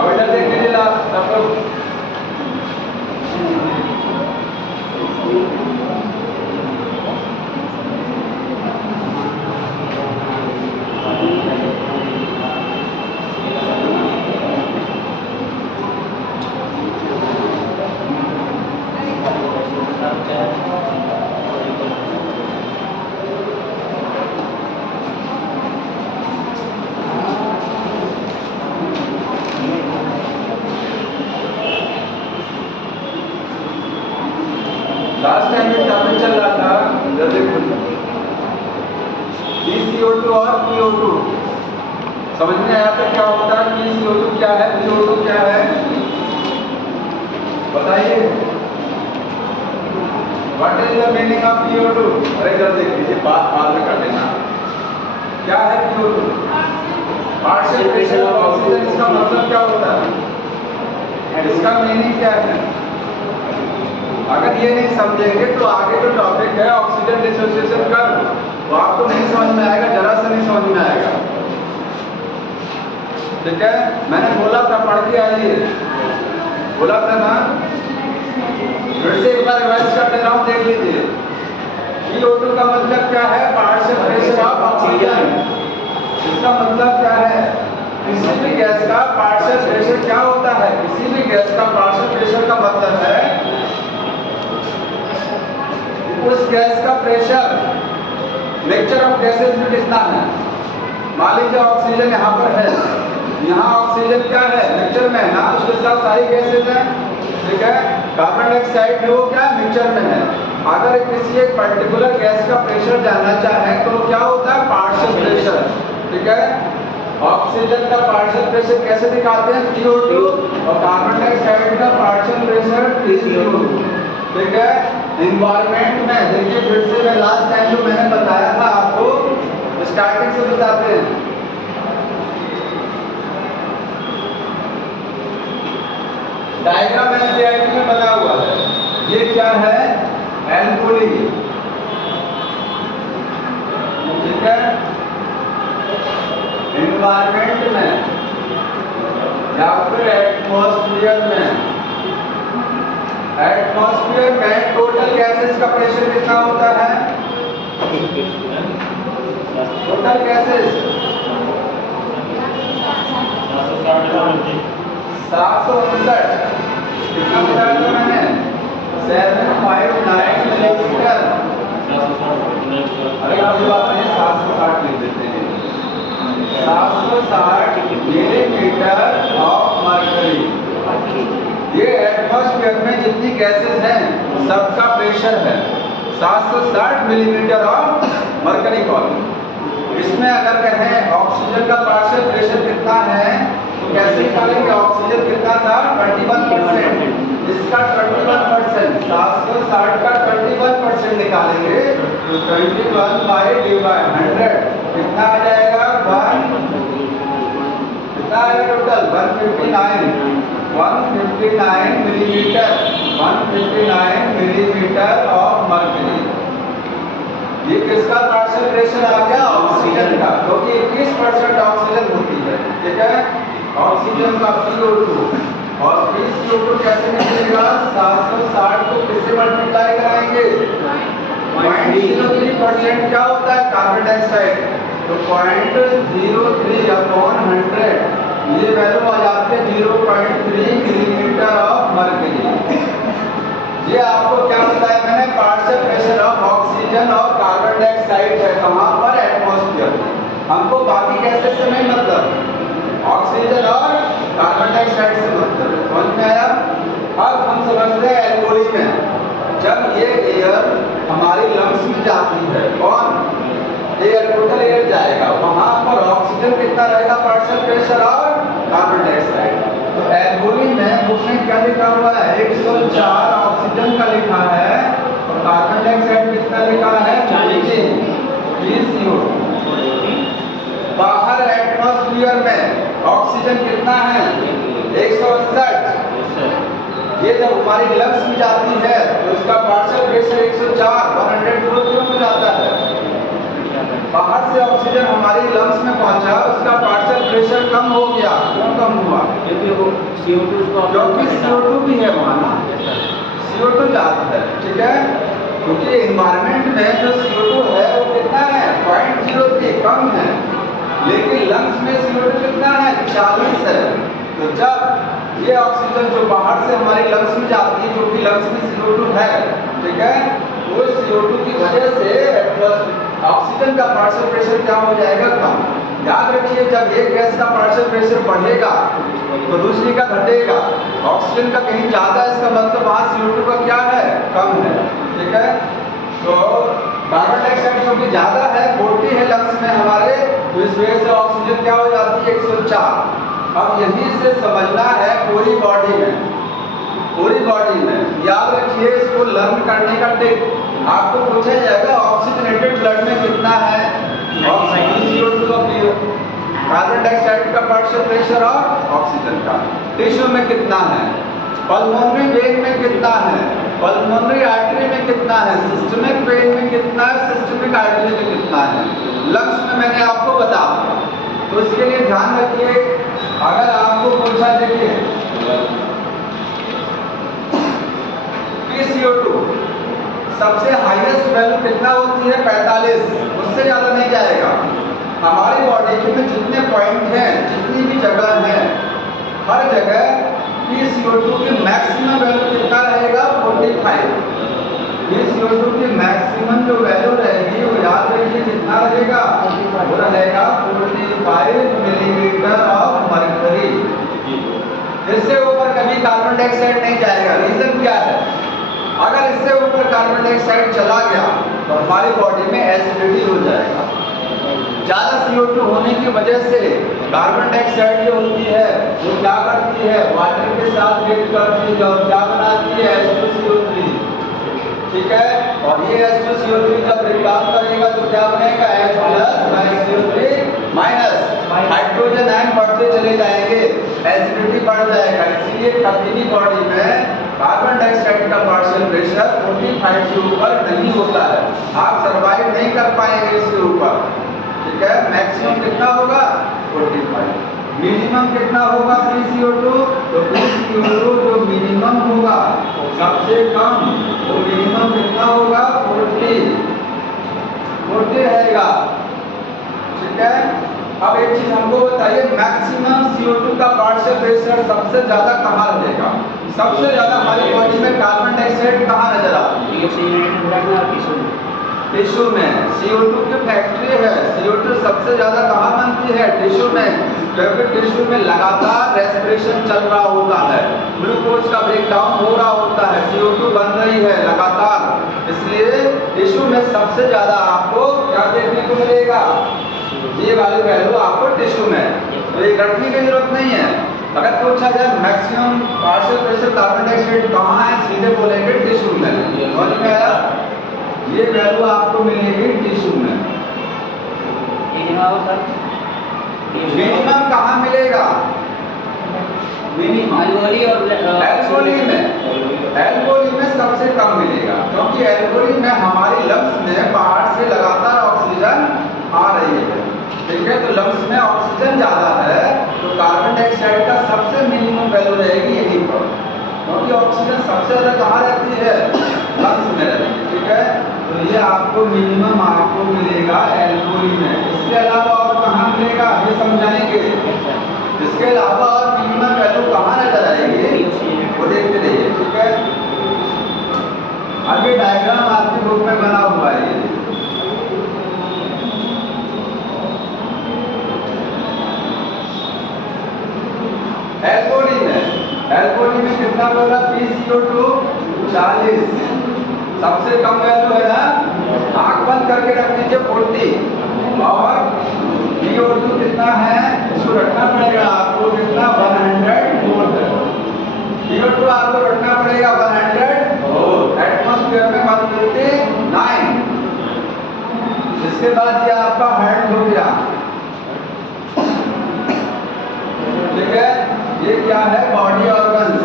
अब इधर देख लीजिए लास्ट सब लोग। लास्ट टाइम में टॉपिक चल रहा था PCO2 और PO2 समझ में आया था क्या होता है? PCO2 क्या है, PO2 क्या है, बताइए। What is the meaning of PO2? अरे इधर देख लीजिए, बात बाद में कर लेना। क्या है PO2? Partial pressure of oxygen. इसका मतलब क्या होता है, इसका मीनिंग क्या है? अगर ये नहीं समझेंगे तो आगे जो टॉपिक है ऑक्सीजन डिसोसिएशन कर्व, तो आपको नहीं समझ में आएगा, जरा से नहीं समझ में आएगा। ठीक है, मैंने बोला था पढ़ के आइए, बोला था ना। फिर से एक बार रिवाइज कर दे रहा हूँ, देख लीजिए। PO2 का मतलब क्या है? Partial pressure of oxygen. इसका मतलब क्या है? किसी भी गैस का पार्शियल प्रेशर क्या होता है? किसी भी गैस का पार्शियल प्रेशर का मतलब है उस गैस का प्रेशर मिक्सचर ऑफ गैसेस में कितना है। मान लीजिए ऑक्सीजन यहाँ पर है, यहाँ ऑक्सीजन क्या है, मिक्सचर में है ना, उसके साथ सारी गैसेस हैं। ठीक है, कार्बन डाइऑक्साइड है वो क्या है, मिक्सचर में है। अगर किसी एक पर्टिकुलर गैस का प्रेशर जानना चाहें तो क्या होता है, पार्शियल प्रेशर। ठीक है, ऑक्सीजन का पार्शियल प्रेशर कैसे दिखाते हैं, PO2, और कार्बन डाइऑक्साइड का पार्शियल प्रेशर PCO2। ठीक है, इन्वायरमेंट में देखिए, फिर से मैं लास्ट टाइम जो मैंने बताया था आपको, स्टार्टिंग से बताते हैं। डायग्राम एनसीईआरटी में बना हुआ है। ये क्या है, एल्कोहल। ठीक है, इन्वायरमेंट में या फिर एटमॉस्फेयर में, एटमॉस्फेयर में टोटल गैसेस का प्रेशर कितना होता है, टोटल गैसेस 759। कितना बताया था मैंने, 759 मिलीमीटर। अरे कोई बात नहीं, 760 लिख देते हैं। 760 मिलीमीटर ऑफ मर्करी। ये एटमॉस्फेयर में जितनी गैसेस हैं सबका प्रेशर है 760 मिलीमीटर ऑफ मर्करी कॉलम। इसमें अगर कहें ऑक्सीजन का पार्शियल प्रेशर कितना है तो कैसे निकालेंगे, ऑक्सीजन कितना था 21%, इसका 21%, 760 का 21% निकालेंगे तो 21/100 कितना आ जाएगा, 1 कितना आएगा total 159 millimetre, 159 millimetre of mercury. ये किसका पार्शियल प्रेशर आ गया, ऑक्सीजन का, क्योंकि 21% ऑक्सीजन होती है। ठीक है, ऑक्सीजन का PO2, और PCO2 कैसे निकलेगा, 760 को किससे मल्टीप्लाई कराएंगे, 0.03% क्या होता है, कार्बन डाइऑक्साइड, तो 0.03/100 ये वैल्यू आ जाती है 0.3 मिलीमीटर ऑफ मर्करी। ये आपको क्या बताया मैंने, पार्शियल प्रेशर ऑफ ऑक्सीजन और कार्बन डाइऑक्साइड है कहाँ पर, एटमॉस्फेयर में। हमको बाकी गैसेस से नहीं मतलब, ऑक्सीजन और कार्बन डाइऑक्साइड से मतलब। समझ में आया? अब हम समझते हैं एल्कोहल में, जब ये एयर हमारी लंग्स में जाती है, कौन, एयर, टोटल एयर जाएगा, वहां पर ऑक्सीजन कितना रहेगा, पार्शियल प्रेशर और कार्बन डाइऑक्साइड। तो एल्कोहल में बुक में क्या लिखा हुआ है, 104 ऑक्सीजन का लिखा है, और कार्बन डाइऑक्साइड कितना लिखा है, 40 PCO2। बाहर एटमॉस्फेयर में ऑक्सीजन कितना है, 159। ये जब हमारी लंग्स में जाती है तो इसका पार्शियल प्रेशर 104 क्यों हो जाता है, बाहर से ऑक्सीजन हमारी लंग्स में पहुंचा, उसका पार्शियल प्रेशर कम हो गया। क्यों कम हुआ, क्योंकि वो CO2 उसको क्योंकि CO2 भी है वहाँ ना, CO2 ज़्यादा है, ठीक है। क्योंकि इन्वायरमेंट में जो CO2 है वो कितना है 0.03 कम है, लेकिन लंग्स में CO2 कितना है 40 है। तो जब ये ऑक्सीजन जो बाहर से हमारे लंग्स में जाती है, जो कि लंग्स में CO2 है, ठीक है, वो CO2 की वजह से ऑक्सीजन का पार्शियल प्रेशर क्या हो जाएगा कम। याद रखिए जब एक गैस का पार्शियल प्रेशर बढ़ेगा तो दूसरी का घटेगा। ऑक्सीजन का कहीं ज़्यादा, इसका मतलब वहाँ CO2 का क्या है कम है, ठीक है। तो कार्बन डाइऑक्साइड क्योंकि ज़्यादा है 40 है लंग्स में हमारे, तो इस वजह से ऑक्सीजन क्या हो जाती है 104। अब यहीं से समझना है पूरी बॉडी में याद रखिए इसको लर्न करने का टिप आपको पूछा जाएगा ऑक्सीजनेटेड ब्लड में कितना है कार्बन डाइऑक्साइड का पार्शियल प्रेशर और ऑक्सीजन का। टिश्यू में कितना है, पल्मोनरी वेन में कितना है, पल्मोनरी आर्टरी में कितना है, सिस्टमिक वेन में कितना है, सिस्टमिक आर्टरी में कितना है, लंग्स में मैंने आपको बता दिया। तो इसके लिए ध्यान रखिए अगर आपको पूछा देखिए CO2 सबसे हाईएस्ट वैल्यू कितना होती है 45, उससे ज़्यादा नहीं जाएगा। हमारी बॉडी में जितने पॉइंट हैं, जितनी भी जगह हैं, हर जगह CO2 की मैक्सिमम वैल्यू कितना रहेगा 45। CO2 की मैक्सिमम जो वैल्यू रहेगी वो याद रखिए कितना रहेगा, वो रहेगा 45 मिलीलीटर ऑफ मर्करी। इससे ऊपर कभी कार्बन डाइऑक्साइड नहीं जाएगा। रीजन क्या है, अगर इससे ऊपर कार्बन डाइऑक्साइड चला गया तो हमारी बॉडी में एसिडिटी हो जाएगा। ज़्यादा CO2 होने की वजह से कार्बन डाइऑक्साइड जो होती है वो क्या करती है वाटर के साथ रिएक्ट करती है और क्या बनाती है H2CO3, ठीक है। और ये H2CO3 जब रिएक्ट करेगा तो क्या बनेगा H+-CO3- हाइड्रोजन आयन बढ़ते चले जाएंगे, एसिडिटी बढ़ जाएगा। इसलिए कभी भी बॉडी में कार्बन डाइऑक्साइड का पार्शियल प्रेशर 45 से ऊपर नहीं होता है, आप सर्वाइव नहीं कर पाएंगे इसके ऊपर, ठीक है। मैक्सिमम कितना होगा 45, मिनिमम कितना होगा CO2, तो CO2 जो मिनिमम होगा सबसे कम वो मिनिमम कितना होगा 40 रहेगा, ठीक है। अब एक चीज हमको बताइए मैक्सिमम CO2 का पार्शियल प्रेशर सबसे ज्यादा कहाँ रहेगा, सबसे ज्यादा हमारी बॉडी में कार्बन डाइऑक्साइड कहाँ नजर आती है टिश्यू में। CO2 की फैक्ट्री है, CO2 सबसे ज्यादा कहाँ बनती है टिश्यू में, क्योंकि टिश्यू में लगातार रेस्पिरेशन चल रहा होता है, ग्लूकोज का ब्रेकडाउन हो रहा होता है, CO2 बन रही है लगातार, इसलिए टिश्यू में सबसे ज्यादा आपको क्या देखने को मिलेगा, ये वाली वैल्यू आपको टिश्यू में। तो ये रखने की जरूरत नहीं है। अगर पूछा जाए maximum partial pressure carbon dioxide कहाँ है, सीधे बोलेंगे टिश्यू में। समझ में आया, ये वैल्यू आपको मिलेगी टिश्यू में। मिनिमम कहाँ मिलेगा, एल्कोहली में सबसे कम मिलेगा, क्योंकि एल्कोहली में हमारी लंग्स में बाहर से लगातार ऑक्सीजन आ रही है, ठीक है। तो लंग्स में ऑक्सीजन ज़्यादा है तो कार्बन डाइऑक्साइड का सबसे मिनिमम वैल्यू रहेगी यहीं पर, क्योंकि ऑक्सीजन सबसे ज़्यादा कहाँ रहती है लंग्स में रहती है, ठीक है। तो ये आपको मिनिमम आपको मिलेगा एल्कोहली में। इसके अलावा और कहाँ मिलेगा ये समझाएंगे। इसके अलावा और मिनिमम वैल्यू कहाँ नजर आएगी वो देखते रहिए, ठीक है। आगे डायग्राम आपकी बुक में बना हुआ है। एल्कोहली में कितना बोला PCO2 40, सबसे कम वैल्यू है ना, आंख बंद करके रख दीजिए 40, और CO2 कितना है इसको रखना पड़ेगा आपको कितना 104 है। CO2 आपको रखना पड़ेगा 104, एटमॉस्फेयर में 159। इसके बाद ये आपका हार्ट हो गया, ठीक है। ये क्या है बॉडी ऑर्गन्स,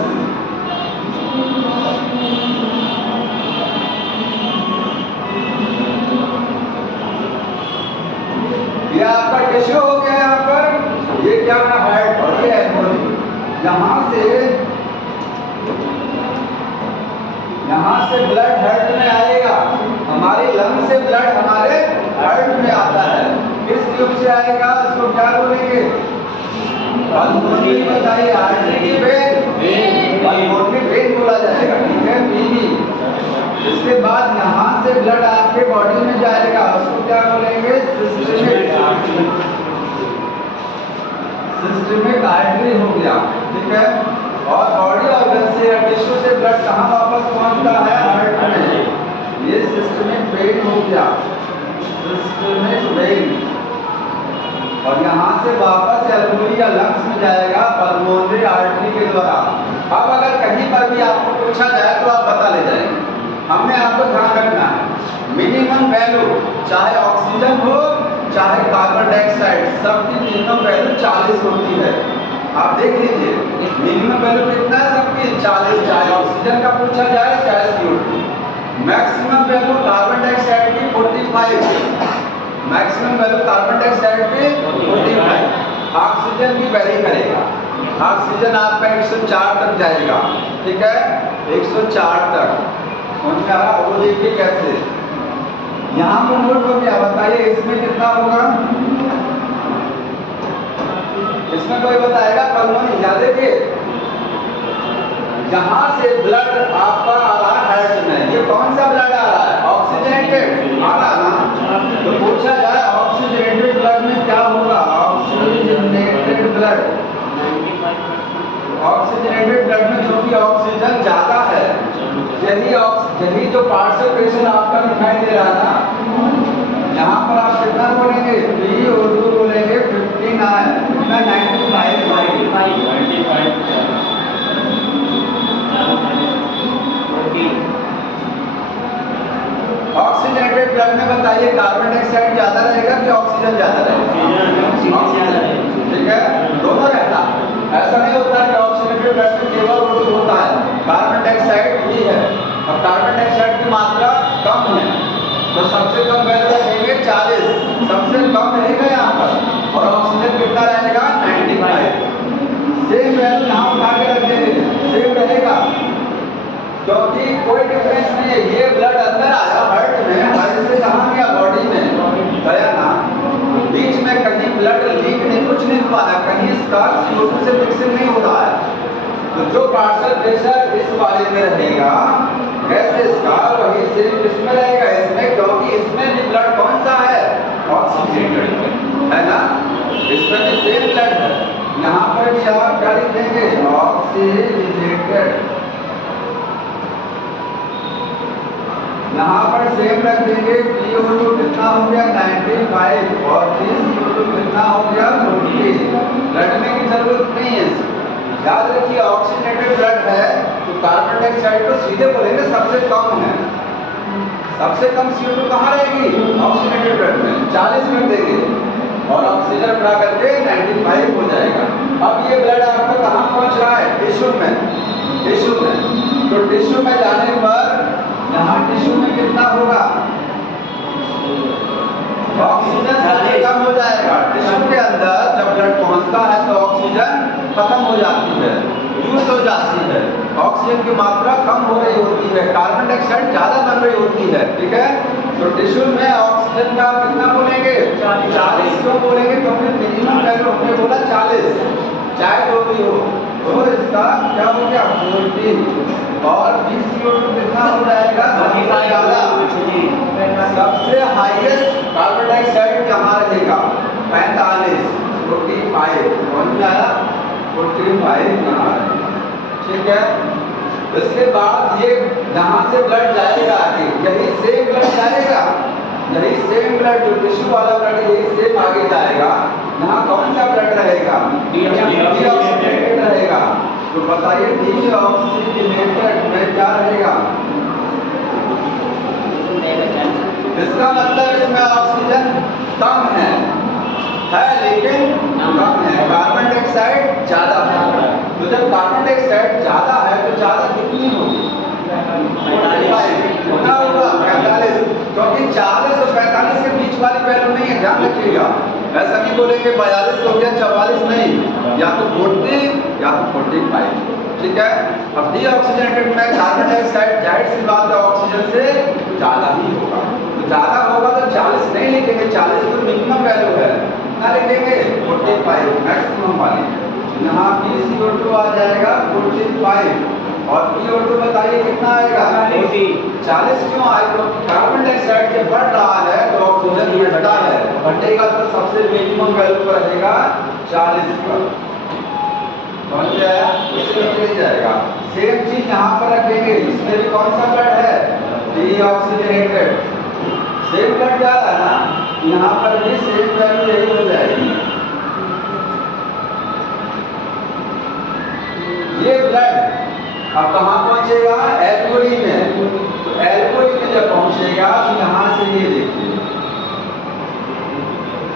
ये आपका टिश्यू हो गया यहाँ पर, ये क्या है हार्ट और ये एल्कोहली। ब्लड हार्ट में आएगा, हमारी लंग से ब्लड हमारे हार्ट में आता है, किस ट्यूब से आएगा उसको क्या बोलेंगे? पल्मोनरी। बताइए, आर्टरी की वेन, पल्मोनरी वेन बोला जाएगा, ठीक है, पीवी। इसके बाद यहाँ से ब्लड आपके बॉडी में जाएगा, उसको क्या बोलेंगे? सिस्टमिक आर्टरी हो गया, ठीक है। और बॉडी ऑर्गन से या टिश्यू से ब्लड कहाँ वापस पहुँचता है? हार्ट में, ये सिस्टमिक वेन हो गया, सिस्टमिक वेन। और यहाँ से वापस एल्वोली या लंग्स में जाएगा पल्मोनरी आर्टरी के द्वारा। अब अगर कहीं पर भी आपको पूछा जाए तो आप बता ले जाएंगे। हमने आपको ध्यान रखना है मिनिमम वैल्यू, चाहे ऑक्सीजन हो चाहे कार्बन डाइऑक्साइड, सबकी मिनिमम वैल्यू 40 होती है। आप देख लीजिए मिनिमम वैल्यू कितना है सबकी? 40, चाहे ऑक्सीजन का पूछा जाए चाहे CO2। Maximum value carbon dioxide की 45, मैक्सिमम वैल्यू कार्बन डाइऑक्साइड की 45, ऑक्सीजन की वैरी करेगा। ऑक्सीजन आपका 104 तक जाएगा, ठीक है, 104 तक। समझ में आ रहा? वो देखिए कैसे यहाँ पर नोट हो गया। बताइए इसमें कितना होगा? इसमें कोई बताएगा? पल्मोनरी। याद देखिए यहाँ से ब्लड आपका आ रहा है हार्ट में, ये कौन सा ब्लड आ रहा है? ऑक्सीजनेटेड आ रहा ना। तो पूछा जाए ऑक्सीजनेटेड ब्लड में क्या होगा? ऑक्सीजनेटेड ब्लड, ऑक्सीजनेटेड ब्लड में जो भी ऑक्सीजन ज्यादा है, यही जो पार्शियल प्रेशर आपका दिखाई दे रहा है ना, यहाँ पर आप कितना बोलेंगे? PO2 बोलेंगे 59, 95। ऑक्सीजनेटेड ब्लड में बताइए कार्बन डाइऑक्साइड ज्यादा रहेगा कि ऑक्सीजन ज्यादा रहेगा? ऑक्सीजन, ठीक है, दोनों रहता। ऐसा नहीं होता कि ऑक्सीजनेटेड ब्लड में केवल O2 होता है, कार्बन डाइऑक्साइड भी है। अब कार्बन डाइऑक्साइड की मात्रा कम है तो सबसे कम वैल्यू रहेंगे 40, सबसे कम रहेगा यहाँ पर। और ऑक्सीजन कितना रहेगा? 95। सेम वैल्यू यहाँ उठा के रख देंगे, सेम रहेगा, क्योंकि कोई डिफरेंस नहीं है। ये ब्लड अंदर आया हार्ट में, हार्ट से कहाँ गया? बॉडी में गया ना, बीच में कहीं ब्लड लीक नहीं, कुछ नहीं हुआ ना, कहीं इसका CO2 से मिक्सिंग नहीं हो रहा है। तो जो पार्शियल प्रेशर इस वाले में रहेगा गैसेस का, वही सेम इसमें रहेगा, इसमें, क्योंकि इसमें भी ब्लड कौन सा है? ऑक्सीजनेटेड है ना, इसमें भी सेम ब्लड है। यहाँ पर भी आप क्या लिखेंगे? ऑक्सीजनेटेड। यहाँ पर सेम रख देंगे। PO2 कितना हो गया? 95 और CO2 कितना हो गया? 40। रटने की जरूरत नहीं है। याद रखिए ऑक्सीजनेटेड ब्लड है तो कार्बन डाइऑक्साइड को सीधे बोलेंगे सबसे कम है। सबसे कम CO2 कहाँ रहेगी? ऑक्सीजनेटेड ब्लड में 40 कर देंगे और ऑक्सीजन बढ़ा करके 95 हो जाएगा। अब ये ब्लड आपका कहाँ पहुँच रहा है? टिश्यू में, टिश्यू में। तो टिश्यू में जाने पर यहाँ टिश्यू में कितना होगा? ऑक्सीजन सबसे कम हो जाएगा। टिश्यू के अंदर जब ब्लड पहुंचता है तो ऑक्सीजन खत्म हो जाती है, यूज हो जाती है, ऑक्सीजन की मात्रा कम हो रही होती है, कार्बन डाइऑक्साइड ज्यादा बन रही होती है, ठीक है। तो टिश्यू में ऑक्सीजन का कितना बोलेंगे? 40 क्यों बोलेंगे? क्योंकि मिनिमम वैल्यू हमने बोला 40, चाहे जो भी हो। तो इसका क्या हो गया? 40 और CO2 कितना हो जाएगा? सबसे ज्यादा, सबसे हाईएस्ट कार्बन डाइऑक्साइड कहाँ रहेगा? 45, 45 कौन आया? 45 यहाँ है, ठीक है। इसके बाद ये यहाँ से ब्लड जाएगा आगे, यही सेम ब्लड जाएगा, यही सेम ब्लड जो टिश्यू वाला ब्लड यही सेम आगे जाएगा। यहाँ कौन सा ब्लड रहेगा? डीऑक्सीजनेटेड रहेगा। तो बताइए डीऑक्सीजनेटेड में क्या रहेगा? इसका मतलब इसमें ऑक्सीजन कम है लेकिन कम है, कार्बन डाइऑक्साइड ज्यादा है। तो जब कार्बन डाइऑक्साइड ज्यादा है तो ज्यादा कितनी होगी? 45 कितना होगा? 45, क्योंकि 40 और 45 के बीच वाली वैल्यू नहीं है, ध्यान रखिएगा। ऐसा नहीं बोलेंगे 42 हो गया 44 नहीं, या तो 40 या तो 45, ठीक है। अब डीऑक्सीजनेटेड में कार्बन डाइऑक्साइड जाहिर सी बात है ऑक्सीजन से ज़्यादा ही होगा, तो ज़्यादा होगा तो 40 नहीं लिखेंगे, 40 तो मिनिमम वैल्यू है ना, लिखेंगे 45 मैक्सिमम वाली। यहाँ भी CO2 आ जाएगा 45 और PO2 बताइए कितना आएगा 40। क्यों आएगा? कार्बन डाइऑक्साइड जब बढ़ रहा है तो ऑक्सीजन घटता है, घटेगा तो सबसे मिनिमम वैल्यू पर रहेगा 40 पर, समझ में आया? इससे निकल जाएगा। सेम चीज यहाँ पर रखेंगे, इसमें भी कौन सा ब्लड है डीऑक्सीजनेटेड, सेम ब्लड जा रहा है ना, यहाँ पर भी सेम वैल्यू यही हो जाएगी। ये ब्लड अब कहाँ पहुंचेगा एल्कोहल में, तो एल्कोहल में जब पहुंचेगा तो यहाँ से ये देखिए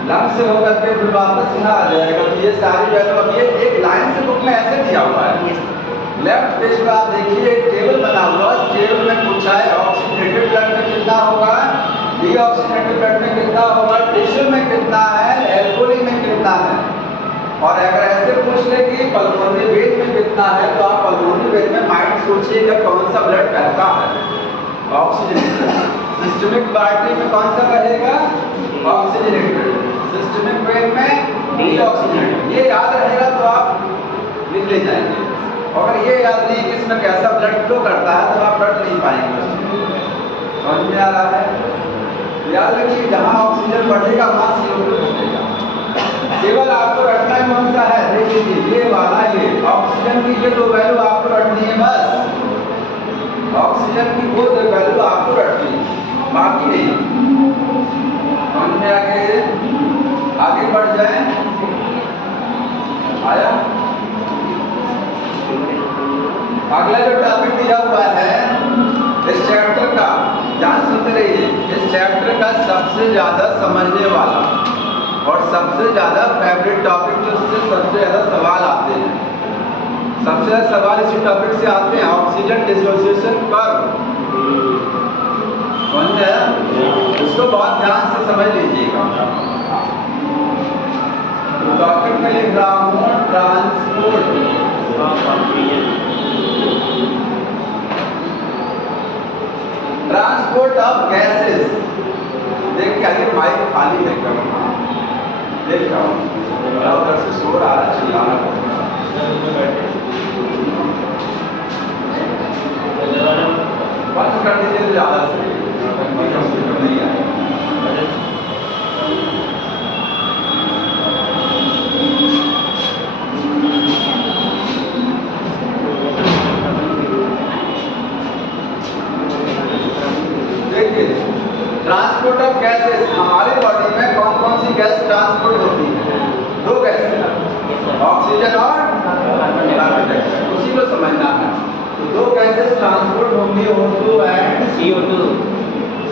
लंग से होकर के फिर वापस यहाँ आ जाएगा। तो ये सारी वैल्यू अब ये एक लाइन से बुक में ऐसे दिया हुआ है, लेफ्ट पेज पे आप देखिए एक टेबल बना हुआ, टेबल में पूछा है ऑक्सीजनेटेड ब्लड में कितना होगा, डीऑक्सीजनेटेड ब्लड में कितना होगा, टिश्यू में कितना है, एल्कोहल में कितना है। और अगर ऐसे पूछ ले कि पल्मोनरी वेन में कितना है, तो आप पल्मोनरी वेन में माइंड सोचिएगा कौन सा ब्लड बहता है ऑक्सीजनेटेड, सिस्टमिक आर्टरी में कौन सा बहेगा ऑक्सीजनेटेड, सिस्टमिक वेन में डीऑक्सीजनेटेड। ये याद रहेगा तो आप लिख ले जाएंगे। अगर ये याद नहीं कि इसमें कैसा ब्लड फ्लो करता है तो आप पढ़ नहीं पाएंगे। समझ में आ रहा है? याद रखिए जहाँ ऑक्सीजन बढ़ेगा वहाँ CO2 घटेगा। केवल आपको रखना है कौन सा है, देख लीजिए ये वाला, ये ऑक्सीजन की ये दो वैल्यू आपको रखनी है बस, ऑक्सीजन की वो दो वैल्यू आपको रखनी है, बाकी नहीं। समझ में आगे बढ़ जाए, आया? अगला जो टॉपिक दिया हुआ है इस चैप्टर का, ध्यान सुनते रहिए, इस चैप्टर का सबसे ज्यादा समझने वाला और सबसे ज्यादा फेवरेट टॉपिक जिससे सबसे ज्यादा सवाल आते हैं, सबसे ज्यादा सवाल इसी टॉपिक से आते हैं, ऑक्सीजन डिसोसिएशन कर्व। समझ आया? इसको बहुत ध्यान से समझ लीजिएगा। टॉपिक में लिख रहा हूँ ट्रांसपोर्ट ऑफ गैसेस। देखिए आगे माइक खाली है क्या, देख रहा हूँ उधर से शोर आ रहा, चिल्लाना बंद कर दीजिए ज़्यादा से, नहीं आएगा। ट्रांसपोर्ट ऑफ गैसेस, हमारे बॉडी में कौन कौन सी गैस ट्रांसपोर्ट होती है? दो गैसेस, ऑक्सीजन और कार्बन डाइऑक्साइड, उसी को समझना है। तो दो गैसेस ट्रांसपोर्ट होंगी, O2 एंड CO2।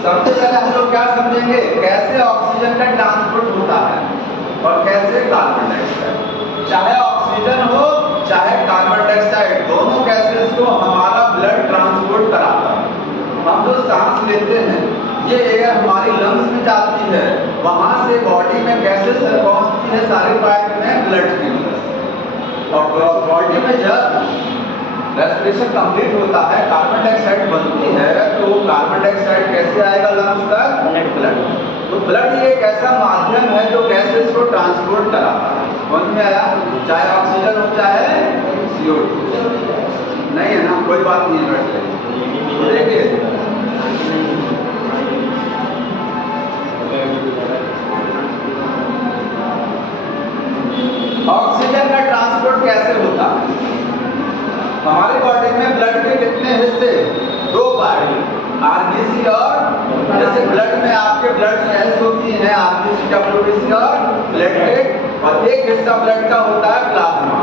सबसे पहले हम लोग क्या समझेंगे, कैसे ऑक्सीजन का ट्रांसपोर्ट होता है और कैसे कार्बन डाइऑक्साइड। चाहे ऑक्सीजन हो चाहे कार्बन डाइऑक्साइड, दोनों गैसेस को हमारा ब्लड ट्रांसपोर्ट कराता है। हम जो सांस लेते हैं ये एयर हमारी लंग्स में जाती है, वहां से बॉडी में गैसेस पहुंचती है सारे पार्ट में ब्लड की मदद से, और बॉडी में जब रेस्पिरेशन कंप्लीट होता है कार्बन डाइऑक्साइड बनती है, तो वो कार्बन डाइऑक्साइड कैसे आएगा लंग्स तक? ब्लड। तो ब्लड ये एक ऐसा माध्यम है जो गैसेस को ट्रांसपोर्ट कराता है। समझ में आया? चाहे ऑक्सीजन हो चाहे CO2, नहीं है ना, कोई बात नहीं है। देखिए ऑक्सीजन का ट्रांसपोर्ट कैसे होता है? हमारी बॉडी में ब्लड के कितने हिस्से? दो पार्ट, RBC और, जैसे ब्लड में आपके ब्लड सेल्स होती हैं RBC, WBC और प्लेटलेट, और एक हिस्सा ब्लड का होता है प्लाज्मा।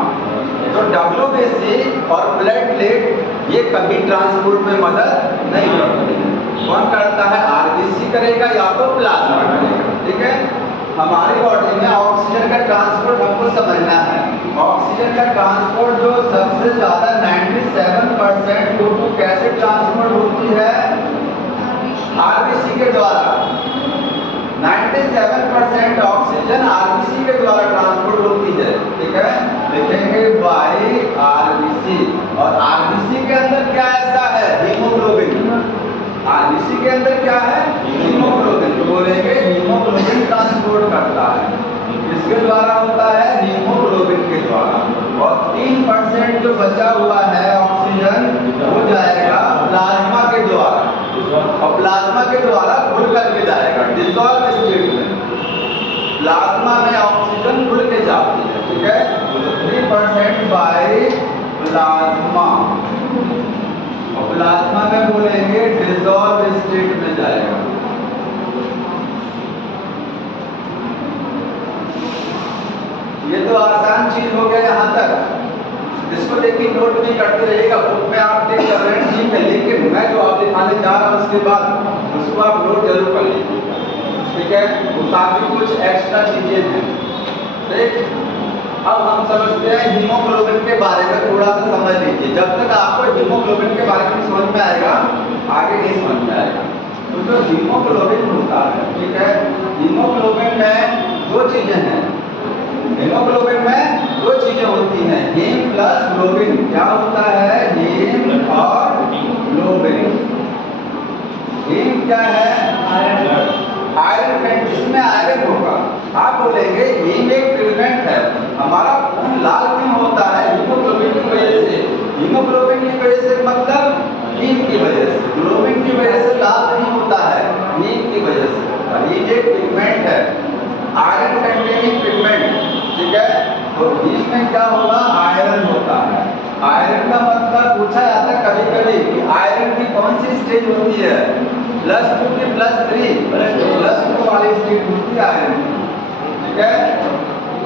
तो WBC और प्लेटलेट ये कभी ट्रांसपोर्ट में मदद नहीं करती। कौन करता है? RBC करेगा या तो प्लाज्मा करेगा। ठीक है, हमारी बॉडी में ऑक्सीजन का ट्रांसपोर्ट हमको समझना है। ऑक्सीजन का ट्रांसपोर्ट जो सबसे ज्यादा 97% O2 कैसे ट्रांसपोर्ट होती है? RBC के द्वारा। 97% ऑक्सीजन RBC के द्वारा ट्रांसपोर्ट होती है। ठीक है, लिखेंगे बाई RBC, और RBC अंदर क्या है? हीमोग्लोबिन। तो बोलेंगे हीमोग्लोबिन ट्रांसपोर्ट करता है। किसके द्वारा होता है? हीमोग्लोबिन के द्वारा। और 3% जो बचा हुआ है ऑक्सीजन हो जाएगा प्लाज्मा के द्वारा, और प्लाज्मा के द्वारा घुल करके जाएगा डिसॉल्व स्टेट में। प्लाज्मा में ऑक्सीजन घुल के जाती है, ठीक है। तो 3% बाय प्लाज्मा, और प्लाज्मा में बोलेंगे डिसॉल्व स्टेट में जाएगा। ये तो आसान चीज हो गया यहाँ तक। इसको देखिए नोट भी करते रहिएगा, बुक में आप देख कर रहे हैं ठीक है, लेकिन मैं जो आप दिखाने जा रहा हूँ उसके बाद उसको आप नोट जरूर कर लीजिए, ठीक है। वो काफी कुछ एक्स्ट्रा चीजें हैं, ठीक। अब हम समझते हैं हीमोग्लोबिन के बारे में, थोड़ा सा समझ लीजिए। जब तक आपको हीमोग्लोबिन के बारे में समझ में आएगा, आगे नहीं समझ में आएगा। तो जो हीमोग्लोबिन होता है, ठीक है, हीमोग्लोबिन में दो चीजें हैं। हीमोग्लोबिन में दो चीजें होती हैं, हीम प्लस ग्लोबिन। क्या होता है? हीम और ग्लोबिन। हीम क्या है? आयरन है, जिसमें आयरन होगा। आप बोलेंगे हीम एक पिगमेंट है। हमारा खून लाल क्यों होता है? हीमोग्लोबिन की वजह से। हीमोग्लोबिन की वजह से मतलब हीम की वजह से। ग्लोबिन की वजह से लाल नहीं होता है, हीम की वजह से होता है। हीम एक पिगमेंट है, आयरन कंटेनिंग पिगमेंट, ठीक है। तो इसमें क्या होगा? आयरन होता है। आयरन का मतलब पूछा जाता है कभी कभी कि आयरन की कौन सी स्टेज होती है? +2 की +3, +2 वाली स्टेज होती है आयरन की, ठीक है।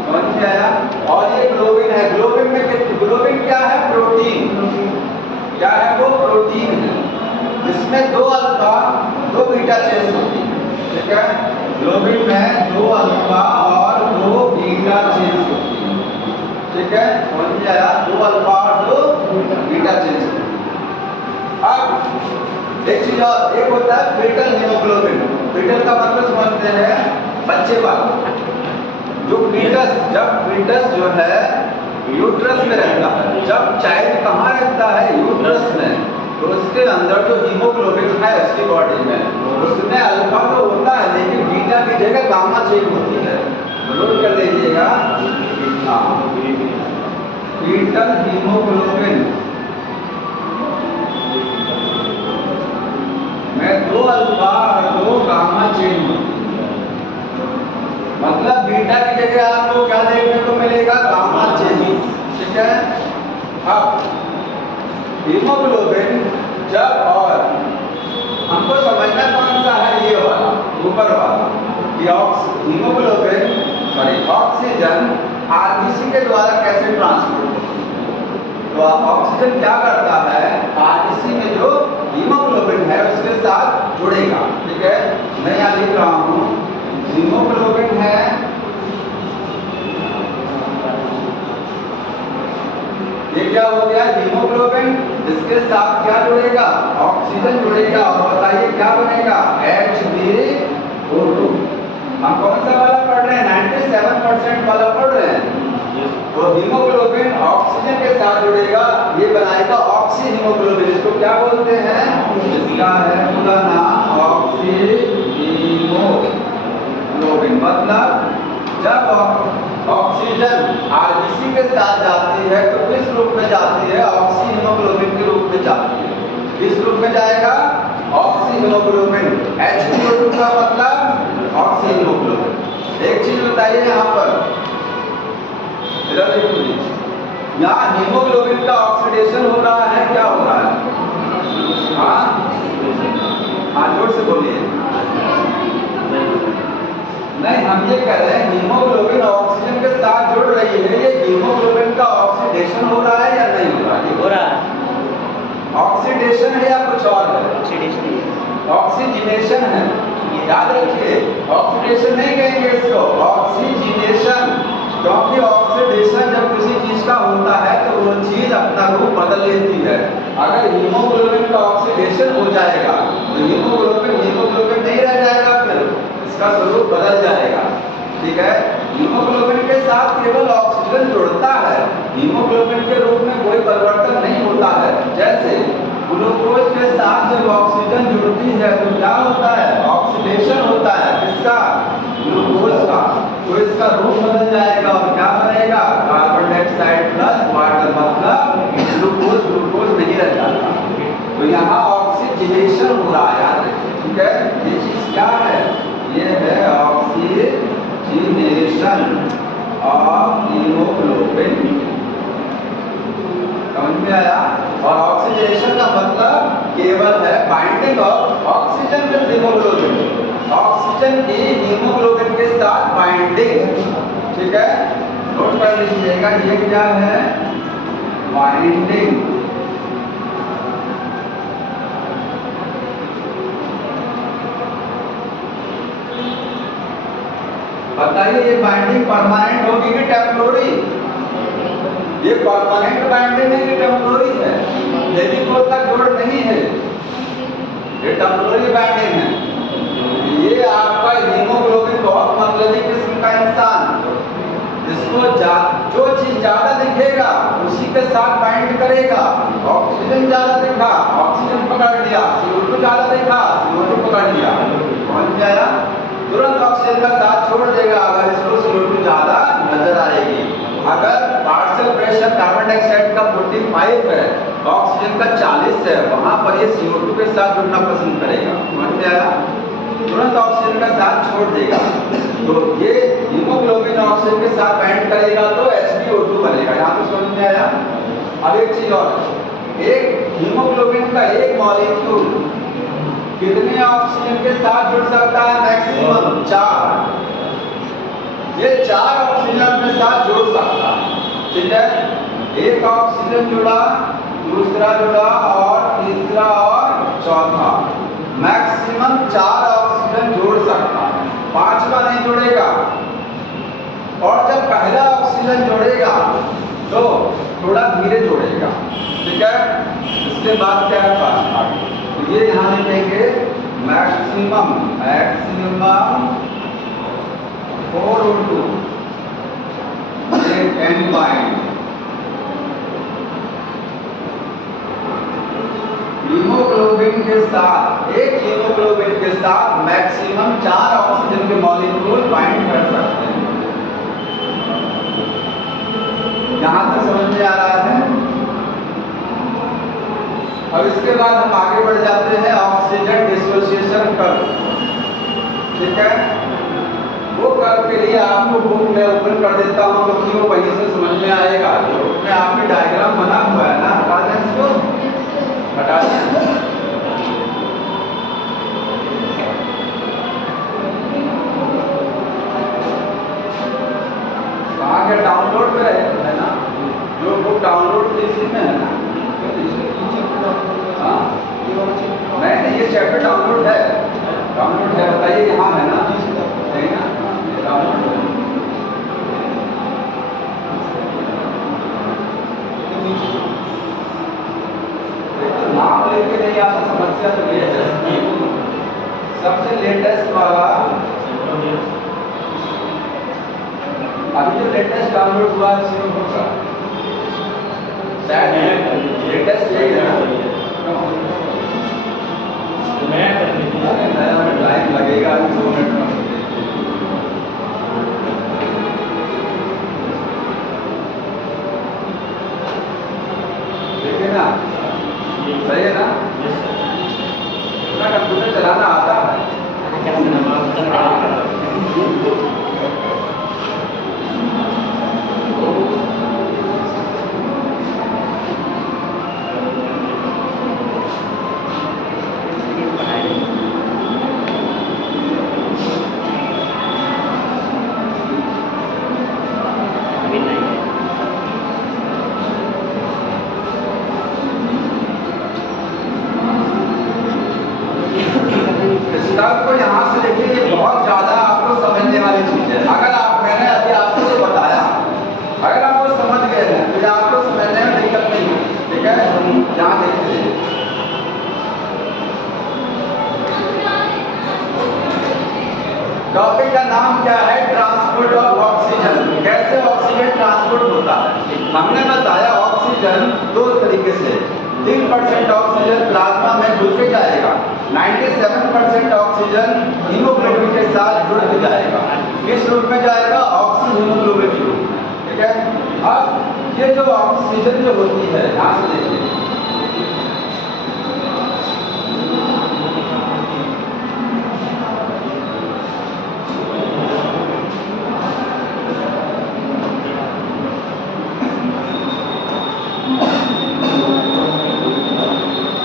समझ में आया? और ये ग्लोबिन है। ग्लोबिन में ग्लोबिन क्या है? प्रोटीन। क्या है वो? प्रोटीन है, जिसमें 2 अल्फा 2 बीटा चेन्स होती है, ठीक है। ग्लोबिन में 2 अल्फा और 2 बीटा चेन्स होती है, ठीक है। समझ में आया? 2 अल्फा और 2 बीटा चेन्स। अब एक चीज और, एक होता है फीटल हीमोग्लोबिन। फीटल का मतलब समझते हैं बच्चे वाला। जो फीटस, जब फीटस जो है यूट्रस में रहता है, जब चाइल्ड कहाँ रहता है? यूट्रस में। तो उसके अंदर जो हीमोग्लोबिन है उसकी बॉडी में, उसमें अल्फा तो होता है लेकिन बीटा की जगह गामा चेन होती है। नोट कर लीजिएगा। हाँ, फीटल हीमोग्लोबिन में 2 अल्फा और 2 गामा चेन होती है। मतलब बीटा की जगह आपको क्या देखने को मिलेगा? गामा चेन, ठीक है। अब हीमोग्लोबिन जब, और हमको समझना कौन सा है? ये वाला ऊपर वाला, कि हीमोग्लोबिन ऑक्सीजन आरबीसी के द्वारा कैसे ट्रांसपोर्ट होती है। तो ऑक्सीजन क्या करता है? आरबीसी में जो हीमोग्लोबिन है उसके साथ जुड़ेगा, ठीक है। मैं यहाँ लिख रहा हूँ हीमोग्लोबिन है, ये क्या हो गया? हीमोग्लोबिन, इसके साथ क्या जुड़ेगा? ऑक्सीजन जुड़ेगा, और बताइए क्या बनेगा? H2O2। हम कौन सा वाला पढ़ रहे हैं? 97% वाला पढ़ रहे हैं। तो हीमोग्लोबिन ऑक्सीजन के साथ जुड़ेगा, ये बनाएगा ऑक्सी हीमोग्लोबिन। इसको क्या बोलते हैं? इसका है पूरा नाम ऑक्सी हीमोग्लोबिन। मतलब जब ऑक्सीजन आरबीसी के साथ जाती है तो किस रूप में जाती है? ऑक्सी हीमोग्लोबिन के रूप में जाती है। किस रूप में जाएगा? Oxy haemoglobin. H2O2 का मतलब ऑक्सी हीमोग्लोबिन। एक चीज बताइए यहाँ पर, इधर देखिए, यहाँ हीमोग्लोबिन का ऑक्सीडेशन हो रहा है, क्या हो रहा है? हाँ, जोर से बोलिए। नहीं, हम ये कह रहे हैं हीमोग्लोबिन ऑक्सीजन के साथ जुड़ रही है, ये हीमोग्लोबिन का ऑक्सीडेशन हो रहा है या नहीं हो रहा है? हो रहा है। ऑक्सीडेशन है या कुछ और है? ऑक्सीजनेशन है। याद रखिए, ऑक्सीडेशन नहीं कहेंगे इसको, ऑक्सीजनेशन। क्योंकि ऑक्सीडेशन जब किसी चीज का होता है तो वो चीज अपना रूप बदल लेती है। अगर हीमोग्लोबिन का ऑक्सीडेशन हो जाएगा तो हीमोग्लोबिन नहीं रह जाएगा, फिर इसका स्वरूप बदल जाएगा, ठीक है। हीमोग्लोबिन के साथ केवल ऑक्सीजन जुड़ता है, हीमोग्लोबिन के रूप में कोई परिवर्तन नहीं होता है। जैसे ग्लूकोज के साथ जब ऑक्सीजन जुड़ती चीज है तो क्या होता है, ऑक्सीडेशन होता है किसका, ग्लूकोज का। तो इसका रूप बदल जाएगा और क्या बनेगा, कार्बन डाइऑक्साइड प्लस वाटर, मतलब ग्लूकोज, ग्लूकोज नहीं रह जाता। तो यहाँ ऑक्सीजनेशन हो रहा है यार, ठीक है। ये चीज क्या है, ये है ऑक्सीजनेशन ऑफ हीमोग्लोबिन, समझ में आया। और ऑक्सीजनेशन का मतलब केवल है binding of oxygen with haemoglobin, oxygen की हीमोग्लोबिन के साथ बाइंडिंग, ठीक है। नोट कर लीजिएगा ये क्या है, बाइंडिंग। बताइए ये बाइंडिंग परमानेंट होगी कि टेम्पोररी, ये परमानेंट बाइंडिंग है कि टेम्पोररी है, फेविकोल का जोड़ नहीं है, ये टेम्पोररी बाइंडिंग है। ये आपका हीमोग्लोबिन बहुत मतलबी किस्म का इंसान, जिसको जो चीज ज्यादा दिखेगा उसी के साथ बाइंड करेगा। ऑक्सीजन ज्यादा दिखा, ऑक्सीजन पकड़ लिया, CO2 ज्यादा दिखा, CO2 पकड़ लिया, समझ में आया। तुरंत ऑक्सीजन का साथ छोड़ देगा अगर इसको CO2 ज्यादा नजर आएगी। अगर पार्शियल प्रेशर कार्बन डाइऑक्साइड का 45 है, ऑक्सीजन का 40 है, वहां पर ये CO2 के साथ जुड़ना पसंद करेगा, समझ में आया। तुरंत ऑक्सीजन का साथ छोड़ देगा। तो ये हीमोग्लोबिन ऑक्सीजन के साथ बाइंड करेगा तो H2O2 बनेगा, यहाँ तो समझ में आया। अब एक चीज और, एक हीमोग्लोबिन का एक मॉलिक्यूल कितने ऑक्सीजन के साथ जुड़ सकता है, मैक्सिमम 4। ये 4 ऑक्सीजन के साथ जुड़ सकता है, ठीक है। एक ऑक्सीजन जुड़ा, दूसरा जुड़ा और तीसरा और चौथा, मैक्सिमम 4 ऑक्सीजन जोड़ सकता है, 5वां नहीं जोड़ेगा। और जब पहला ऑक्सीजन जोड़ेगा तो थोड़ा धीरे जोड़ेगा, ठीक है। इसके बाद क्या है, तो ये यहाँ लिखेंगे maximum 4O2 and bind. Haemoglobin के साथ, एक हीमोग्लोबिन के साथ मैक्सिमम 4 ऑक्सीजन के मॉलिक्यूल बाइंड कर सकते हैं। यहां तक समझ में आ रहा है। अब इसके बाद हम आगे बढ़ जाते हैं ऑक्सीजन डिसोसिएशन कर्व, ठीक है। वो कर्व के लिए आपको बुक में ओपन कर देता हूं क्योंकि वो वहीं से समझ में आएगा। उसमें आपके डायग्राम बना हुआ है ना, हटा दें इसको, हटा दें। कहाँ के डाउनलोड पे है ना, जो बुक डाउनलोड की इसी में है ना। हाँ नहीं, ये चैप्टर डाउनलोड है, डाउनलोड है, बताइए यहाँ है ना, है ना, डाउनलोड है। नाम लेके नहीं आता, समस्या तो ये है। सबसे लेटेस्ट वाला अभी जो लेटेस्ट डाउनलोड हुआ है उसमें होगा लेटेस्ट यही है। टाइम लगेगा 2 मिनट में, ठीक है ना, सही है ना। इतना कंप्यूटर चलाना आता है। को यहाँ से देखिए, ये बहुत ज्यादा आपको समझने वाली चीज है। अगर आप, मैंने अभी आपको जो बताया, अगर आप वो समझ गए हैं तो ये आपको समझने में दिक्कत नहीं है, ठीक है। यहाँ देखिए, टॉपिक का नाम क्या है, ट्रांसपोर्ट ऑफ ऑक्सीजन। कैसे ऑक्सीजन ट्रांसपोर्ट होता है, हमने बताया ऑक्सीजन 2 तरीके से। 3% ऑक्सीजन प्लाज्मा में घुल के जाएगा, 97% ऑक्सीजन हीमोग्लोबिन के साथ जुड़ के जाएगा। किस रूप में जाएगा? ऑक्सी हीमोग्लोबिन के रूप में। ठीक है। अब ये जो ऑक्सीजन जो होती है, यहाँ से देखिए,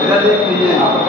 इधर देख लीजिए, यहाँ पर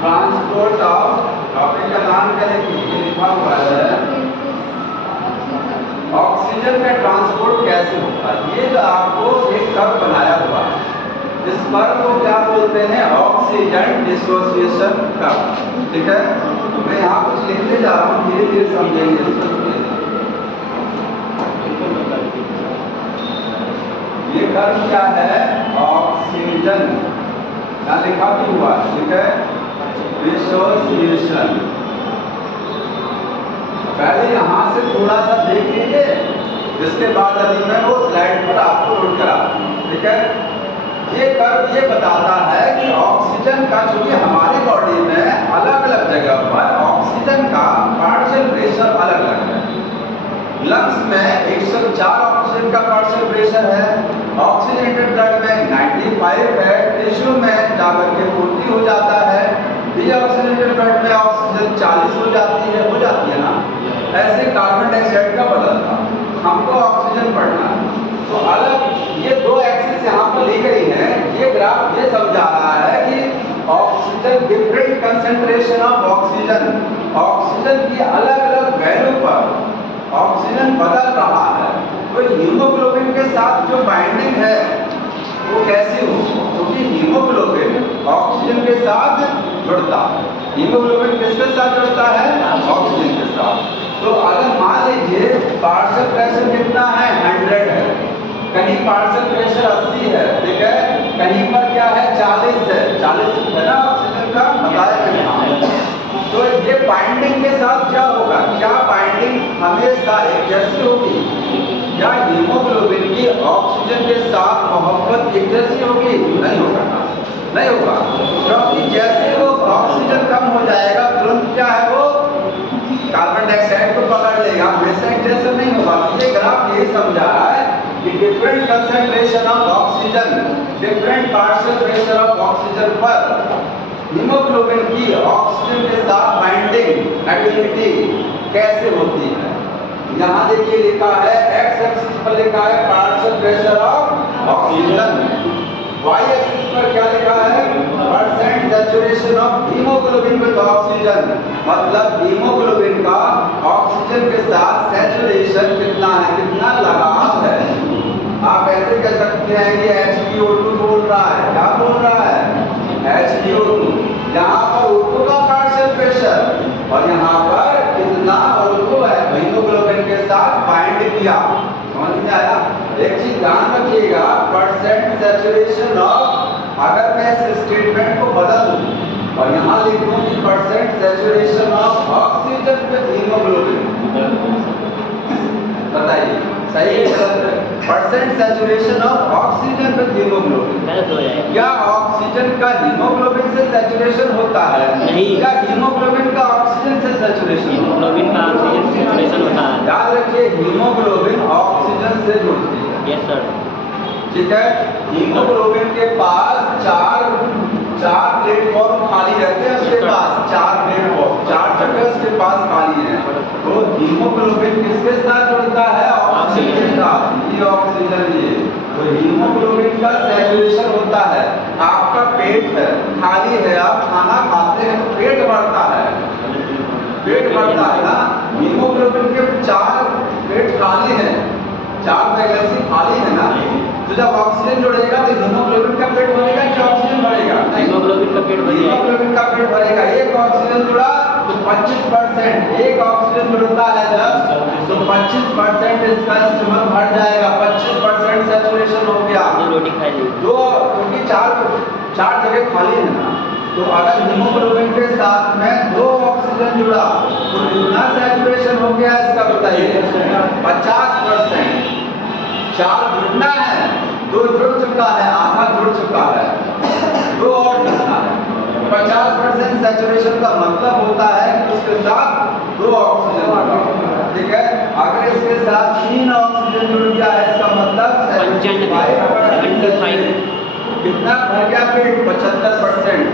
ट्रांसपोर्ट ऑफ, टॉपिक का नाम क्या लिखा हुआ है, ऑक्सीजन का ट्रांसपोर्ट कैसे होता है। ये जो आपको एक कर्व बनाया हुआ है, इस कर्व को क्या बोलते हैं? Oxygen dissociation curve. ठीक है। तो मैं यहाँ कुछ लिखने जा रहा हूँ, धीरे धीरे समझेंगे। ये कर्व क्या है? ऑक्सीजन, यहाँ लिखा भी हुआ है। ठीक है। डिसोसिएशन। पहले यहाँ से थोड़ा सा देख लीजिए, जिसके बाद अभी मैं वो स्लाइड पर आपको नोट करा। ठीक है। ये कर्व ये बताता है कि ऑक्सीजन का, चूंकि हमारी बॉडी में अलग अलग जगह पर ऑक्सीजन का पार्शियल प्रेशर अलग अलग है। लंग्स में 104 ऑक्सीजन का पार्शियल प्रेशर है, ऑक्सीजनेटेड ब्लड में 95 है, टिश्यू में जाकर के 40 हो जाता है, डीऑक्सीजनेटेड ब्लड में ऑक्सीजन 40 हो जाती है ना। ऐसे कार्बन डाइऑक्साइड का बदलता, हमको ऑक्सीजन पढ़ना है। तो अलग ये दो एक्सिस यहाँ पर ली गई है। ये ग्राफ ये समझा रहा है कि oxygen, different concentration of oxygen, oxygen की अलग अलग वैल्यू पर ऑक्सीजन बदल रहा है। तो हीमोग्लोबिन के साथ जो बाइंडिंग है वो कैसी हो? क्योंकि हीमोग्लोबिन ऑक्सीजन के साथ जुड़ता है। हीमोग्लोबिन किसके साथ जुड़ता है? ऑक्सीजन के साथ। तो अगर मान लीजिए पार्शियल प्रेशर कितना है? 100 है, कहीं पार्शियल प्रेशर 80 है। ठीक है। कहीं पर क्या है? 40 है। 40 है ना ऑक्सीजन का, बताया मैंने। तो ये बाइंडिंग के साथ क्या होगा? क्या बाइंडिंग हमेशा एक जैसी होगी? या हीमोग्लोबिन की ऑक्सीजन के साथ मोहब्बत एक जैसी होगी? नहीं होगा, नहीं होगा। क्योंकि जैसे वो ऑक्सीजन कम हो जाएगा, तुरंत क्या है, वो कार्बन डाइऑक्साइड को पकड़ लेगा, हमेशा एक जैसा नहीं होगा। ये ग्राफ यही समझा रहा है कि different concentration of oxygen, different partial pressure of oxygen पर हीमोग्लोबिन की ऑक्सीजन के साथ बाइंडिंग एबिलिटी कैसे होती है। यहाँ देखिए लिखा है, एक्स एक्सिस पर लिखा है partial pressure of oxygen, Y axis पर क्या लिखा है? Percent saturation of haemoglobin with oxygen. मतलब हीमोग्लोबिन का ऑक्सीजन के साथ सैचुरेशन कितना है, कितना लगाव है। आप ऐसे कह सकते हैं कि H2O2 बोल रहा है। क्या बोल रहा है? H2O2। यहाँ पर O2 का पार्शियल प्रेशर और यहाँ पर कितना O2 है, हीमोग्लोबिन के साथ बाइंड किया। समझ में आया? एक चीज ध्यान रखिएगा, परसेंट सैचुरेशन ऑफ, अगर मैं इस स्टेटमेंट को बदल दूं और यहाँ लिखूं कि percent saturation of oxygen with haemoglobin, बताइए सही है गलत है? Percent saturation of oxygen with haemoglobin. क्या ऑक्सीजन का हीमोग्लोबिन से सैचुरेशन होता है? नहीं। क्या हीमोग्लोबिन का ऑक्सीजन से सैचुरेशन? हीमोग्लोबिन का ऑक्सीजन से सैचुरेशन होता है। याद रखिए, हीमोग्लोबिन ऑक्सीजन से जुड़ती है। Yes sir. ठीक है। हीमोग्लोबिन के पास चार प्लेटफॉर्म खाली रहते हैं, उसके पास 4 प्लेटफॉर्म, 4 जगह उसके पास खाली है। तो हीमोग्लोबिन किसके साथ जुड़ता है? ऑक्सीजन के साथ। ये ऑक्सीजन, ये तो हीमोग्लोबिन का सैचुरेशन होता है। आपका पेट है, खाली है, आप खाना खाते हैं तो पेट बढ़ता है, पेट बढ़ता है ना। हीमोग्लोबिन के 4 पेट खाली है, 4 वैकेंसी खाली है ना। तो जब ऑक्सीजन जुड़ेगा तो हीमोग्लोबिन का पेट भरेगा कि ऑक्सीजन भरेगा? हीमोग्लोबिन का पेट भरेगा। हीमोग्लोबिन का पेट भरेगा। एक ऑक्सीजन जुड़ा तो 25%, एक ऑक्सीजन जुड़ता है जब तो 25% इसका स्टमक भर जाएगा, 25% सैचुरेशन हो गया। रोटी खाई ली दो, क्योंकि 4 जगह खाली है ना। तो अगर हीमोग्लोबिन के साथ में 2 ऑक्सीजन जुड़ा तो कितना सैचुरेशन हो गया इसका बताइए? 50%। 4 जुड़ना है, 2 जुड़ चुका है, आधा जुड़ चुका है, 2 और जुड़ना है। 50% सैचुरेशन का मतलब होता है कि उसके साथ 2 ऑक्सीजन जुड़ा, ठीक है। अगर इसके साथ 3 ऑक्सीजन जुड़ गया है इसका मतलब 75%। कितना भर गया पेट? 75%।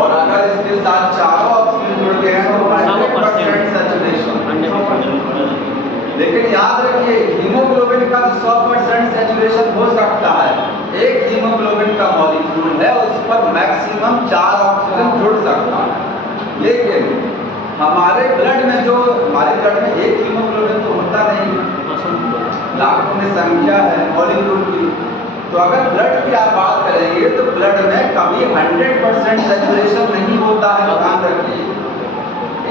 और अगर इसके साथ 4 ऑक्सीजन जुड़ गए हैं तो 100% सैचुरेशन। लेकिन याद रखिए हीमोग्लोबिन का तो 100% सैचुरेशन हो सकता है। एक हीमोग्लोबिन का मॉलिक्यूल है, उस पर मैक्सिमम 4 ऑक्सीजन जुड़ सकता है। लेकिन हमारे ब्लड में एक हीमोग्लोबिन तो होता नहीं है, लाखों में संख्या है मॉलिक्यूल की। तो अगर ब्लड की आप बात करेंगे तो ब्लड में कभी 100% सैचुरेशन नहीं होता है, ध्यान रखिए।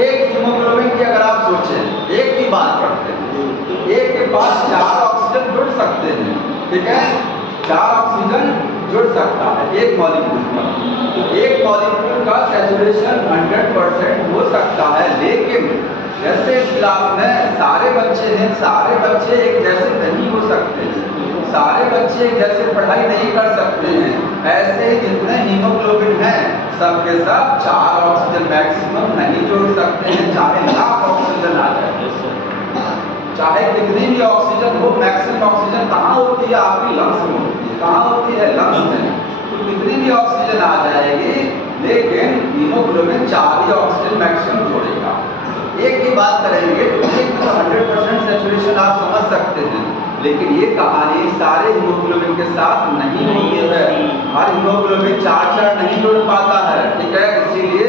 एक हीमोग्लोबिन की अगर आप सोचें, एक की बात करते हैं तो एक के पास 4 ऑक्सीजन जुड़ सकते हैं, ठीक है। 4 ऑक्सीजन जुड़ सकता है एक मॉलिक्यूल का। तो एक मॉलिक्यूल का सैचुरेशन 100% हो सकता है। लेकिन जैसे इस क्लास में सारे बच्चे हैं, सारे बच्चे एक जैसे नहीं हो सकते, सारे बच्चे एक जैसे पढ़ाई नहीं कर सकते हैं। ऐसे जितने हीमोग्लोबिन हैं सबके सब 4 ऑक्सीजन मैक्सिमम नहीं जोड़ सकते हैं, चाहे लाख ऑक्सीजन आ जाए, चाहे कितनी भी ऑक्सीजन हो। मैक्सिमम ऑक्सीजन कहाँ होती है? आपकी लंग्स में होती है। कहाँ होती है? लंग्स में। तो कितनी भी ऑक्सीजन आ जाएगी, लेकिन हीमोग्लोबिन 4 ही ऑक्सीजन मैक्सिमम जोड़ेगा। एक की बात करेंगे तो एक तो 100% सैचुरेशन आप समझ सकते हैं, लेकिन ये कहानी सारे हीमोग्लोबिन के साथ नहीं होती है। हर हीमोग्लोबिन 4 नहीं जुड़ पाता है, ठीक है। इसीलिए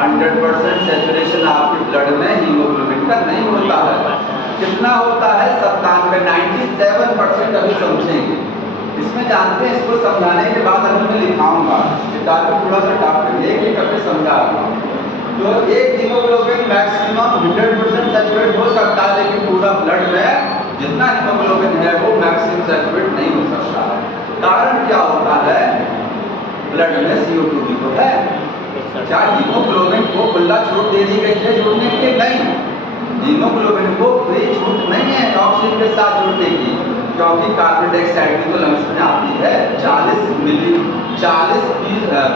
100% सैचुरेशन आपके ब्लड में हीमोग्लोबिन का नहीं होता है। कितना होता है? 97% अभी समझेंगे। इसमें जानते हैं, इसको समझाने के बाद अभी मैं लिखाऊंगा, किताब में थोड़ा सा टॉपिक एक करके समझाऊंगा। तो एक हीमोग्लोबिन मैक्सिमम 100% सैचुरेट हो सकता है, लेकिन पूरा ब्लड में जितना हीमोग्लोबिन है वो मैक्सिमम सैचुरेट नहीं हो सकता है। कारण क्या होता है? ब्लड में CO2 भी तो है। क्या हीमोग्लोबिन को खुला छूट दे दी गई है जुड़ने के? नहीं, हीमोग्लोबिन को फ्री छूट नहीं है ऑक्सीजन के साथ जुड़ने की, क्योंकि कार्बन डाइऑक्साइड भी तो लंग्स में आती है। 40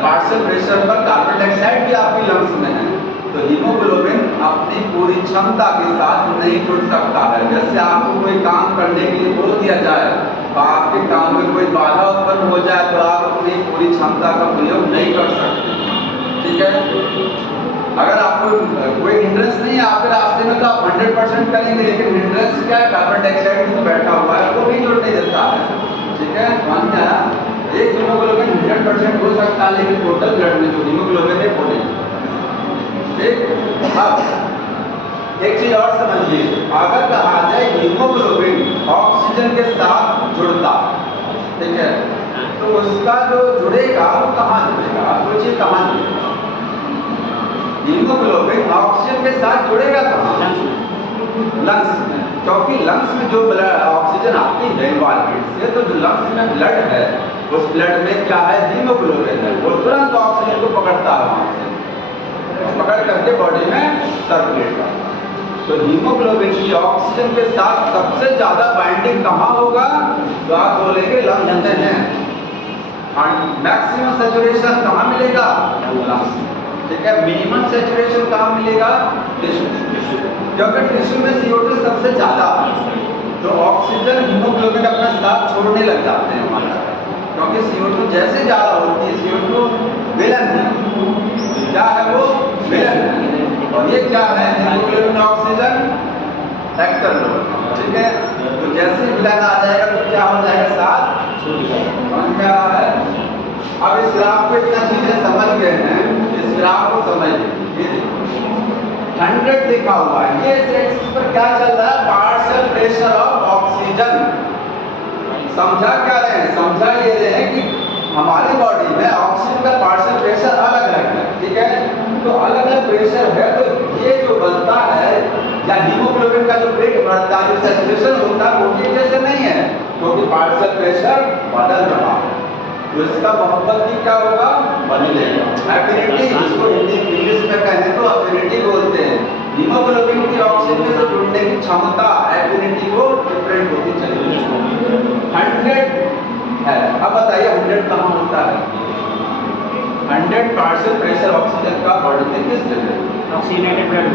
पार्शियल प्रेशर पर कार्बन डाइऑक्साइड भी आपकी लंग्स में है। तो हीमोग्लोबिन अपनी पूरी क्षमता के साथ नहीं जुड़ सकता है। जैसे आपको कोई काम करने के लिए बोल दिया जाए तो आपके काम में कोई बाधा उत्पन्न हो जाए तो आप अपनी पूरी क्षमता का प्रयोग नहीं कर सकते, ठीक है। अगर आपको कोई हिंड्रेंस नहीं है आपके रास्ते में तो आप 100% करेंगे, लेकिन हिंड्रेंस क्या है? कार्बन डाइऑक्साइड भी तो बैठा हुआ है, वो भी जुड़ नहीं देता है, ठीक है। मान लिया एक हीमोग्लोबिन 100% हो सकता है, लेकिन टोटल ब्लड में जो हीमोग्लोबिन है वो नहीं, ठीक। अब एक चीज और समझिए, अगर कहा जाए हीमोग्लोबिन ऑक्सीजन के साथ जुड़ता, ठीक है, तो उसका जो जुड़ेगा वो कहाँ जुड़ेगा? आप सोचिए कहाँ जुड़ेगा? हीमोग्लोबिन ऑक्सीजन के साथ जुड़ेगा कहाँ? लंग्स में, क्योंकि लंग्स में जो ऑक्सीजन आती है एनवायरमेंट से, तो जो लंग्स में ब्लड है उस ब्लड में क्या है? हीमोग्लोबिन है। वो तुरंत ऑक्सीजन को पकड़ता है, वहाँ से पकड़ करके बॉडी में सर्कुलेट करता है। तो हीमोग्लोबिन की ऑक्सीजन के साथ सबसे ज्यादा बाइंडिंग कहाँ होगा? तो आप बोलेंगे लंग्स में है। मैक्सिमम सैचुरेशन कहाँ मिलेगा? लंग्स में, ठीक है। मिनिमम सैचुरेशन कहाँ मिलेगा? टिश्यू, क्योंकि टिश्यू में CO2 सबसे ज्यादा है। तो ऑक्सीजन हीमोग्लोबिन अपना साथ छोड़ने लग जाते हैं हमारा, क्योंकि CO2 जैसे ज्यादा होती है, CO2 विलन है, क्या है वो? विलन है। और ये क्या है? हीमोग्लोबिन ऑक्सीजन एक्टर लोड, ठीक है। तो जैसे विलन आ जाएगा तो क्या हो जाएगा? साथ अब इस ग्राफ को इतना चीजें समझ गए हैं, इस ग्राफ को समझ लीजिए। 100 लिखा हुआ है, ये इस एक्सिस पर क्या चल रहा है? Partial pressure of oxygen. समझा क्या रहे हैं? समझा ये रहे हैं कि हमारी बॉडी में ऑक्सीजन का पार्शियल प्रेशर अलग अलग है, ठीक है? तो अलग अलग प्रेशर है, तो ये जो बनता है या हीमोग्लोबिन का जो वेट बढ़ता है, जो सैचुरेशन होता है, वो एक जैसे नहीं है, क्योंकि पार्शियल प्रेशर बदल रहा है। तो इसका मोहब्बत भी क्या होगा? बदलेगा। एफिनिटी, जिसको इंग्लिश में कहें तो एफिनिटी बोलते हैं। हीमोग्लोबिन की ऑक्सीजन से जुड़ने की क्षमता एफिनिटी को डिफरेंट होती चली है। 100 है, अब बताइए 100 कहाँ होता है? 100 पार्शियल प्रेशर ऑक्सीजन का बढ़ते किस जगह? ऑक्सीजनेटेड ब्लड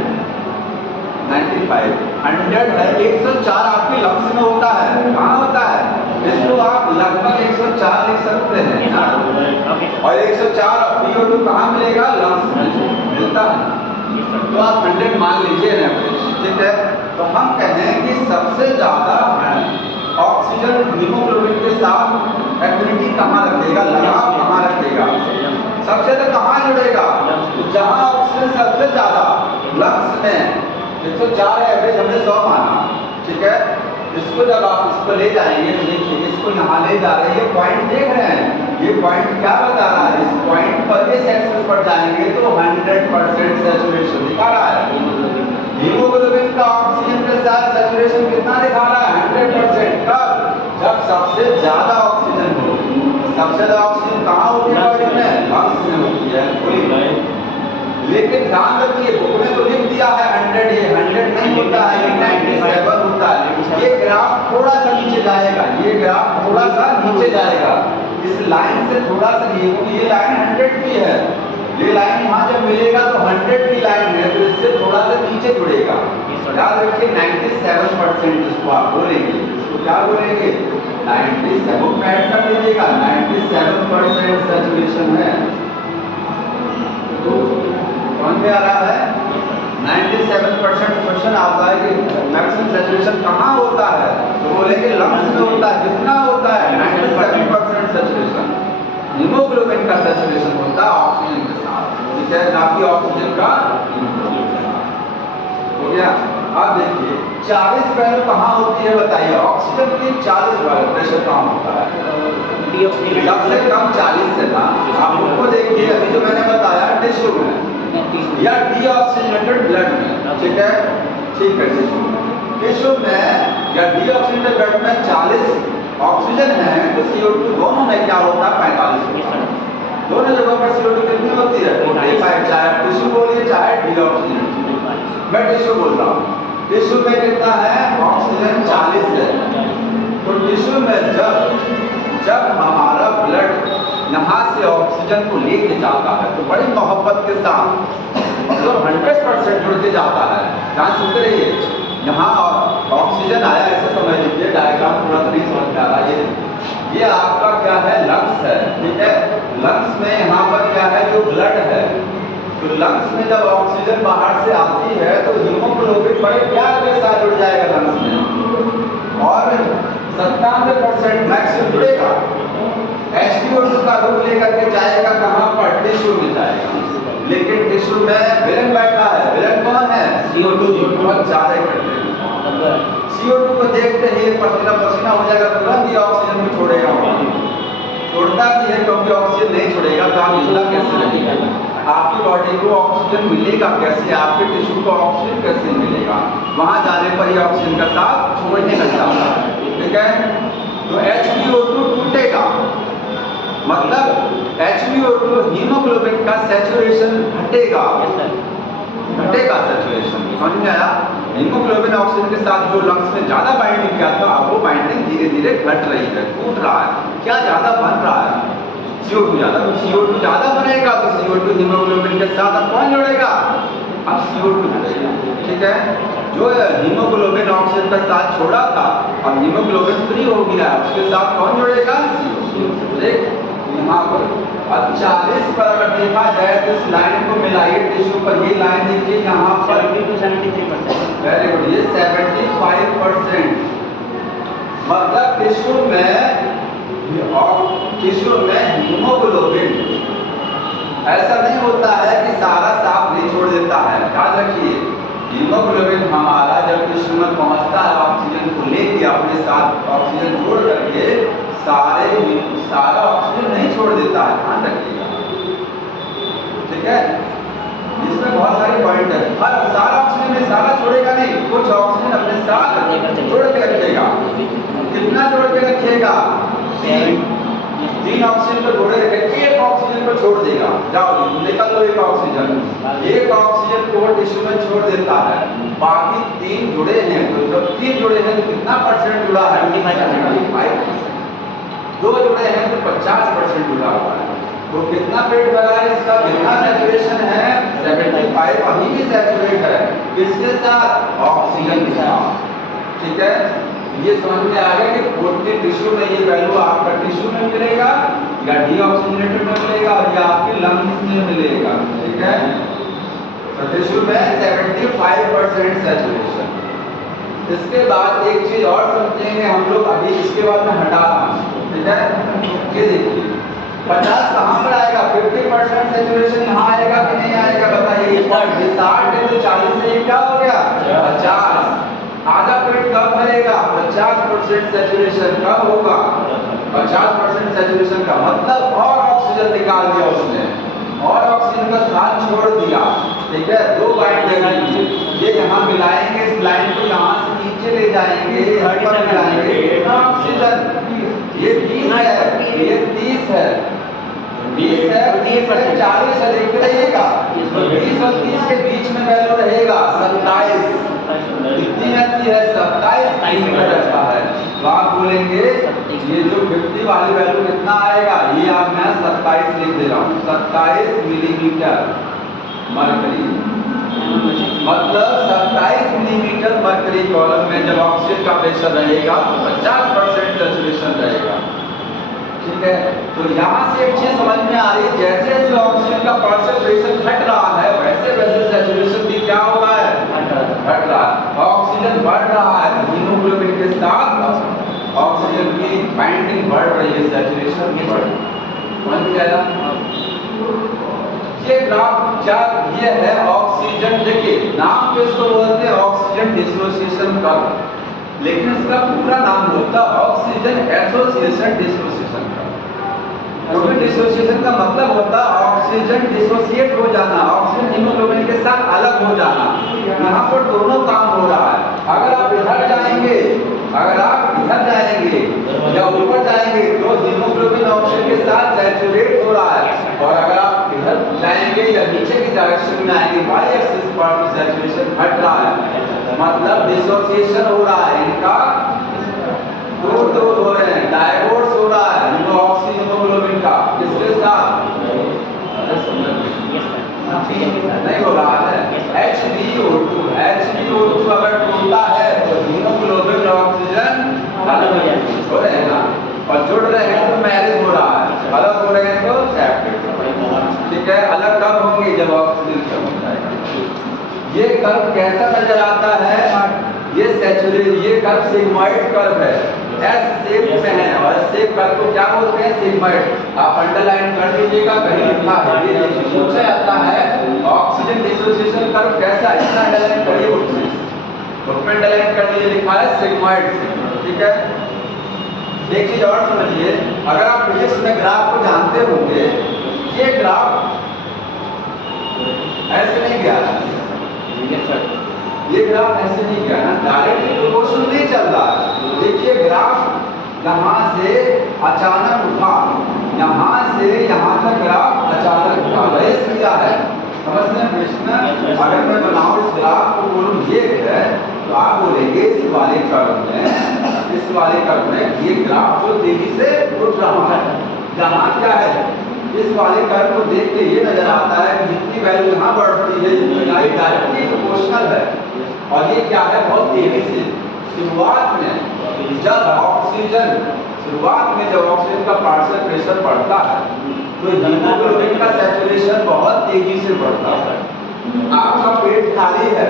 95 100 है, 104 आपकी लंग्स में होता है। कहाँ होता है? इसको आप लगभग 104 लिख सकते हैं ना? और 104 PO2 कहाँ मिलेगा? लंग्स में मिलता है, तो आप 100 मान लीजिए एवरेज, ठीक है? तो हम कहते हैं कि सबसे ज्यादा ऑक्सीजन हीमोग्लोबिन के साथ एफिनिटी कहाँ रखेगा, लगाव कहाँ रखेगा? सबसे ज्यादा कहाँ जुड़ेगा? जहाँ ऑक्सीजन सबसे ज्यादा लंग्स में 104 है एवरेज, हमने 100 माना, ठीक है? इसको जब आप इसको ले जाएंगे तो देखिए, इसको यहाँ ले जा रहे हैं, ये पॉइंट देख रहे हैं, ये पॉइंट क्या बता रहा है? इस पॉइंट पर इस एक्सिस पर जाएंगे तो 100% सैचुरेशन दिखा रहा है। हीमोग्लोबिन का ऑक्सीजन के साथ सैचुरेशन कितना दिखा रहा है? 100%। कब? जब सबसे ज्यादा ऑक्सीजन हो। सबसे ज्यादा ऑक्सीजन कहाँ होती है बॉडी में? लंग्स में होती है। लेकिन ध्यान रखिए, बुक में तो लिख दिया है 100, ये 100 नहीं होता है, ये 97 होता है। ये ग्राफ थोड़ा सा नीचे जाएगा, ये ग्राफ थोड़ा सा नीचे जाएगा, इस लाइन से थोड़ा सा, ये लाइन 100 की है, ये लाइन यहाँ जब मिलेगा तो 100 की लाइन है, तो इससे थोड़ा सा नीचे जुड़ेगा। याद रखिए 97% जिसको आप बोलेंगे, इसको क्या बोलेंगे? 97, बुक में ऐड कर दीजिएगा, 97% सैचुरेशन है। तो कौन पे आ रहा है? 97% क्वेश्चन आता है कि मैक्सिमम सैचुरेशन कहाँ होता है, तो बोलेंगे लंग्स में होता है। कितना होता है? 97% सैचुरेशन। हीमोग्लोबिन का सैचुरेशन होता है ऑक्सीजन के साथ, ठीक है? ना कि ऑक्सीजन का हो गया। अब देखिए 40 वैल्यू कहाँ होती है बताइए? ऑक्सीजन की 40 वैल्यू प्रेशर कहाँ होता है? सबसे कम 40 से था। आप उसको देखिए, अभी जो मैंने बताया टिश्यू में या डीऑक्सीजनेटेड ब्लड में, ठीक है? ठीक है, टिश्यू में या डीऑक्सीजनेटेड ब्लड में 40 ऑक्सीजन है, तो CO2 दोनों में क्या होता है? 45। दोनों जगहों पर CO2 कितनी होती है? 45, चाहे टिश्यू बोलिए चाहे डीऑक्सीजनेटेड। मैं टिश्यू बोल रहा हूँ, टिश्यू में कितना है? ऑक्सीजन 40 है। तो टिश्यू में जब हमारा ब्लड यहाँ से ऑक्सीजन को लेके जाता है तो बड़ी मोहब्बत के साथ तो 100% जुड़ के जाता है। ध्यान सुनते रहिए, यहाँ ऑक्सीजन आया, ऐसे समझ लीजिए, डायग्राम थोड़ा सा नहीं समझ में आ रहा है। ये आपका क्या है? लंग्स है, ठीक है? लंग्स में यहाँ पर क्या है? जो ब्लड है, तो लंग्स में जब ऑक्सीजन बाहर से आती है तो हीमोग्लोबिन बड़े प्यार के साथ जुड़ जाएगा लंग्स में, और 97% मैक्सिमम जुड़ेगा। H2O2 का रूप लेकर के जाएगा कहाँ पर? टिश्यू में जाएगा। लेकिन टिश्यू में विलन बैठा है, विलन कौन है? CO2 बहुत ज्यादा करते हैं। CO2 को देखते ही पसीना पसीना हो जाएगा, तुरंत ही ऑक्सीजन को छोड़ेगा, छोड़ता भी है, क्योंकि ऑक्सीजन नहीं छोड़ेगा तो आप जिंदा कैसे रहेगा? आपकी बॉडी को ऑक्सीजन मिलेगा कैसे? आपके टिश्यू को ऑक्सीजन कैसे मिलेगा? वहां जाने पर ही ऑक्सीजन का साथ छोड़ने लग जाता है, ठीक है? तो H2O2 टूटेगा, मतलब H2O2 हीमोग्लोबिन का सैचुरेशन घटेगा, घटेगा सैचुरेशन। समझ में आया? हीमोग्लोबिन ऑक्सीजन के साथ जो लंग्स में ज्यादा बाइंडिंग किया था, अब वो बाइंडिंग धीरे धीरे घट रही है, टूट रहा है। क्या ज्यादा बन रहा है? CO2 ज्यादा। तो CO2 ज्यादा बनेगा तो CO2 हीमोग्लोबिन के साथ अब कौन जुड़ेगा? अब CO2 जुड़ेगा, ठीक है? जो हीमोग्लोबिन ऑक्सीजन का साथ छोड़ा था, अब हीमोग्लोबिन फ्री हो गया, उसके साथ कौन जुड़ेगा? CO2। देख यहाँ पर अब 40 पर अगर देखा जाए तो इस लाइन को मिलाइए टिश्यू पर, ये लाइन देखिए यहाँ पर 73%। वेरी गुड, ये 75%। मतलब टिश्यू में टिश्यू में हीमोग्लोबिन ऐसा नहीं होता है कि सारा सांप नहीं छोड़ देता है। याद रखिए, हीमोग्लोबिन हमारा जब टिश्यू में पहुंचता है ऑक्सीजन को लेके अपने साथ ऑक्सीजन छोड़ करके सारा ऑक्सीजन नहीं छोड़ देता है, ध्यान रखिएगा। ठीक है, इसमें बहुत सारे पॉइंट है। हर सारा ऑक्सीजन में सारा छोड़ेगा नहीं, कुछ ऑक्सीजन अपने साथ छोड़ के रखेगा। कितना छोड़ के रखेगा? 3 ऑक्सीजन को जोड़े रखेगा, 1 ऑक्सीजन को छोड़ देगा। जाओ निकल लो, 1 ऑक्सीजन को टिश्यू में छोड़ देता है, बाकी 3 जुड़े हैं। तो जब 3 जुड़े हैं तो कितना परसेंट जुड़ा है? 25%। 2 जुड़े हैं तो 50% जुड़ा हुआ है। तो कितना पेट भरा है इसका? कितना सैचुरेशन है? 75। अभी भी सैचुरेट है किसके साथ? ऑक्सीजन के साथ। ठीक है, ये समझ में आ गया कि पोल्ट्री टिश्यू में ये वैल्यू आपका टिश्यू में मिलेगा या डीऑक्सीजनेटेड में मिलेगा या आपके लंग्स में मिलेगा। ठीक है, तो टिश्यू में 75% सैचुरेशन। इसके बाद एक चीज और समझेंगे हम लोग, अभी इसके बाद में हटा रहा हूं। ठीक है, ये देखिए 50 कहां पर आएगा? 50% सैचुरेशन यहाँ आएगा कि नहीं आएगा? बताइए। 60 है तो 40 से ये क्या हो गया? 50। आधा पेट कब भरेगा? 50% सैचुरेशन कब होगा? 50% सैचुरेशन का मतलब और ऑक्सीजन निकाल दिया उसने, और ऑक्सीजन का साथ छोड़ दिया। ठीक है, 2 बाइंड लगेंगे, ये यहाँ मिलाएंगे, इस लाइन को यहाँ से नीचे ले जाएंगे, इस पर मिलाएंगे। कितना ऑक्सीजन? ये 20 है, ये 30 है, 20 है, 30 है, 40 है। देख रहिएगा, 20 और 30 के बीच में वैल्यू रहेगा 27। कितनी रहती है? 27 मिलीमीटर रहता है। तो आप बोलेंगे ये जो 50 वाली वैल्यू कितना आएगा? ये आप मैं 27 लिख दे रहा हूँ, 27 मिलीमीटर मरकरी। मतलब 27 मिलीमीटर मरकरी कॉलम में जब ऑक्सीजन का प्रेशर रहेगा तो 50% सैचुरेशन रहेगा। ठीक है, तो यहाँ से एक चीज समझ में आ रही है, जैसे जैसे ऑक्सीजन का पार्शियल प्रेशर घट रहा है वैसे वैसे सैचुरेशन भी क्या हो रहा है? घट रहा है। ऑक्सीजन बढ़ रहा है, हीमोग्लोबिन के साथ ऑक्सीजन की बाइंडिंग बढ़ रही है, सैचुरेशन भी बढ़ रही है। समझ में आया? ये ग्राफ क्या ये है? ऑक्सीजन, देखिए नाम पे इसको बोलते हैं ऑक्सीजन डिसोसिएशन कर्व, लेकिन इसका पूरा नाम होता है ऑक्सीजन एसोसिएशन डिसोसिएशन कर्व। क्योंकि डिसोसिएशन का मतलब होता है ऑक्सीजन डिसोसिएट हो जाना, ऑक्सीजन हीमोग्लोबिन के साथ अलग हो जाना। यहाँ पर दोनों काम हो रहा है। अगर आप इधर जाएंगे या ऊपर जाएंगे तो हीमोग्लोबिन ऑक्सीजन के साथ सैचुरेट हो रहा है, और अगर आप इधर जाएंगे या नीचे की डायरेक्शन में आएंगे वाई एक्सिस पर सैचुरेशन घट रहा है, मतलब डिसोसिएशन हो रहा है, इनका दूर हो रहे हैं, डाइवोर्स हो रहा है ऑक्सीजन हीमोग्लोबिन का। किसके साथ? नहीं हो रहा है, H2O2 अगर टूटता है तो हीमोग्लोबिन ऑक्सीजन अलग हो रहे हैं ना, और जुड़ रहे हैं तो मैरिज हो रहा है, अलग हो रहे हैं तो सेपरेट हो रहे हैं। ठीक है, अलग कब होंगे? जब ऑक्सीजन कम हो जाएगा। ये कर्व कैसा नजर आता है? ये कर्व सिग्मॉइड कर्व है, एस शेप में है, और एस शेप कर्व को क्या बोलते हैं? सिग्मॉइड। आप अंडरलाइन कर दीजिएगा, कहीं लिखा है, ये पूछा जाता है ऑक्सीजन डिसोसिएशन कर्व कैसा है, इतना अंडरलाइन करिए, उसमें अंडरलाइन कर लीजिए, लिखा है सिग्मॉइड। ठीक है, एक चीज और समझिए, अगर आप फिजिक्स में ग्राफ को जानते होंगे, ये ग्राफ ऐसे नहीं गया, ये ग्राफ ऐसे नहीं गया ना, डायरेक्टली प्रोपोर्शनल नहीं चल रहा है। देखिए ग्राफ यहाँ से अचानक उठा, यहाँ से यहाँ तक ग्राफ अचानक उठा, रेस किया है। समझते हैं प्रश्न? अगर मैं बनाऊं इस ग्राफ को, बोलूं ये है, तो आप बोलेंगे इस वाले कर्व में ये ग्राफ जो तेजी से उठ रहा है, यहाँ क्या है? इस वाले कर्व को देख के ये नजर आता है कि जितनी वैल्यू यहाँ बढ़ती है डायरेक्टली प्रोपोर्शनल है, और ये क्या है? बहुत तेजी से। शुरुआत में जब ऑक्सीजन का पार्शियल प्रेशर बढ़ता है तो हीमोग्लोबिन का सैचुरेशन बहुत तेजी से बढ़ता है। आपका पेट खाली है,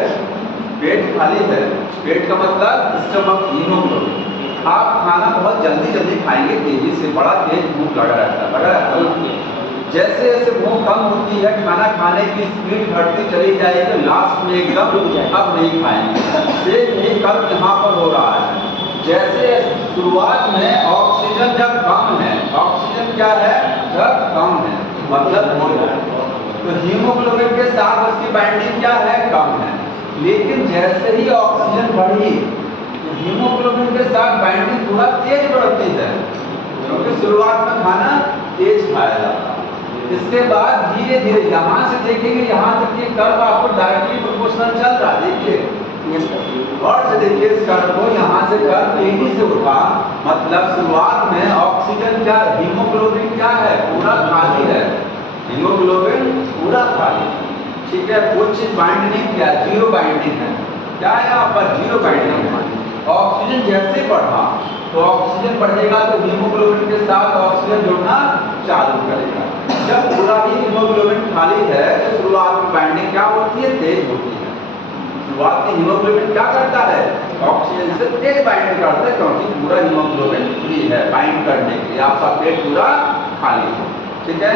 पेट का मतलब स्टमक, हीमोग्लोबिन। आप खाना बहुत जल्दी जल्दी खाएंगे, तेजी से, बड़ा तेज भूख लगा रहता है। जैसे जैसे भूख कम होती है, खाना खाने की स्पीड घटती चली जाएगी, लास्ट में एकदम अब नहीं खाएंगे। सेम यही कर्व यहाँ पर हो रहा है। जैसे शुरुआत में ऑक्सीजन जब कम है, ऑक्सीजन क्या है जब कम है मतलब हो रहा है, तो हीमोग्लोबिन के साथ उसकी बाइंडिंग क्या है कम है। लेकिन जैसे ही ऑक्सीजन बढ़ी तो हीमोग्लोबिन के साथ बाइंडिंग थोड़ा तेज बढ़ती है, क्योंकि शुरुआत में खाना तेज खाया जाता है। इसके बाद धीरे धीरे यहाँ से देखेंगे, यहाँ तक ये कर्व आपको डायरेक्टली प्रोपोर्शनल चल रहा है। देखिए और से देखिए इस कर्व को, यहाँ से कर्व तेजी से उठा, मतलब शुरुआत में ऑक्सीजन क्या, हीमोग्लोबिन क्या है पूरा खाली है, हीमोग्लोबिन पूरा खाली, ठीक है। कुछ बाइंडिंग क्या, जीरो बाइंडिंग है, क्या है यहाँ पर जीरो बाइंडिंग है। ऑक्सीजन जैसे बढ़ा तो ऑक्सीजन बढ़ेगा तो हीमोग्लोबिन के साथ ऑक्सीजन जुड़ना चालू करेगा। जब पूरा ही हीमोग्लोबिन खाली है तो शुरुआत में बाइंडिंग क्या होती है, तेज होती है। शुरुआत में हीमोग्लोबिन क्या करता है, ऑक्सीजन से तेज बाइंड करता है, क्योंकि पूरा हीमोग्लोबिन फ्री है बाइंड करने के लिए, आपका पेट पूरा खाली है, ठीक है।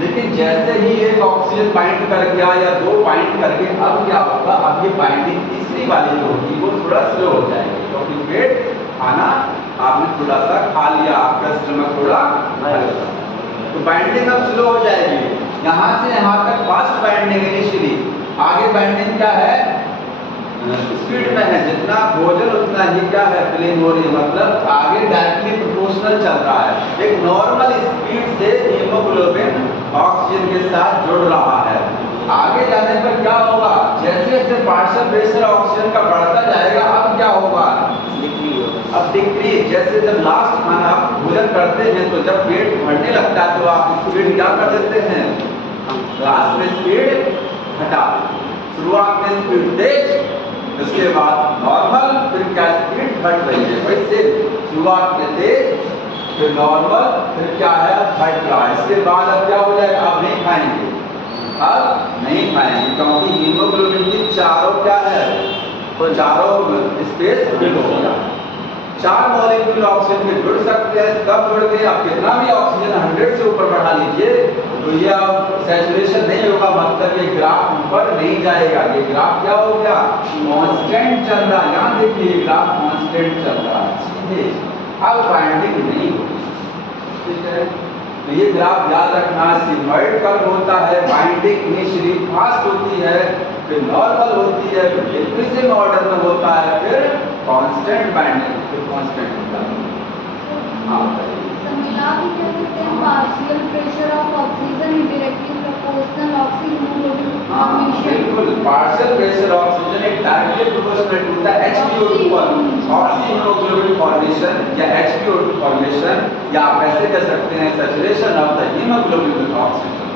लेकिन जैसे ही एक ऑक्सीजन बाइंड कर गया या दो बाइंड करके, अब क्या होगा, अब ये बाइंडिंग तीसरी वाली जो होगी वो थोड़ा स्लो हो जाएगी, क्योंकि पेट खाना आपने थोड़ा सा खा लिया, आपका स्टमक थोड़ा हल्का, तो बाइंडिंग अब स्लो हो जाएगी। यहाँ से यहाँ तक फास्ट बाइंडिंग इनिशियली, आगे बाइंडिंग क्या है स्पीड में है, जितना भोजन उतना ही क्या है फिलिंग हो रही है, मतलब आगे डायरेक्टली प्रोपोर्शनल चल रहा है। एक नॉर्मल स्पीड से हीमोग्लोबिन ऑक्सीजन के साथ जुड़ रहा है। आगे जाने पर क्या होगा, जैसे जैसे पार्शियल प्रेशर ऑक्सीजन का बढ़ता जाएगा, अब क्या होगा, अब डिक्रीज। जैसे जब लास्ट खाना आप भोजन करते हैं तो जब पेट भरने लगता है तो आप स्पीड क्या कर देते हैं, लास्ट में स्पीड घटा, शुरुआत में स्पीड तेज, उसके बाद नॉर्मल, फिर क्या स्पीड घट रही है, वैसे शुरुआत में तेज, फिर नॉर्मल, फिर क्या है घट रहा है। इसके बाद अब क्या हो जाएगा, अब नहीं खाएंगे, अब नहीं खाएंगे, क्योंकि हीमोग्लोबिन की चारों क्या है, तो चारों स्पेस फिल हो गया। 4 मॉलिक्यूल ऑक्सीजन के जुड़ सकते हैं, कब जुड़ गए, आप कितना भी ऑक्सीजन 100 से ऊपर बढ़ा लीजिए तो ये अब सैचुरेशन नहीं होगा, मतलब ये ग्राफ ऊपर नहीं जाएगा। ये ग्राफ क्या हो गया, कांस्टेंट चल रहा है, यहाँ देखिए ग्राफ कांस्टेंट चल रहा है सीधे, अब बाइंडिंग नहीं होगी, ठीक है। तो ये ग्राफ याद रखना, सिग्मॉइड कर्व होता है, बाइंडिंग इनिशियली फास्ट होती है, फिर नॉर्मल होती है, फिर डिक्रीजिंग ऑर्डर में होता है, फिर कांस्टेंट बाइंडिंग, फिर कांस्टेंट होता है। हाँ partial pressure of oxygen directly proportional oxyhaemoglobin formation. बिल्कुल, पार्शियल प्रेशर ऑक्सीजन एक directly proportional to the HPO2 oxyhaemoglobin formation या HPO2 फॉर्मेशन, या आप ऐसे कह सकते हैं saturation of the haemoglobin with oxygen.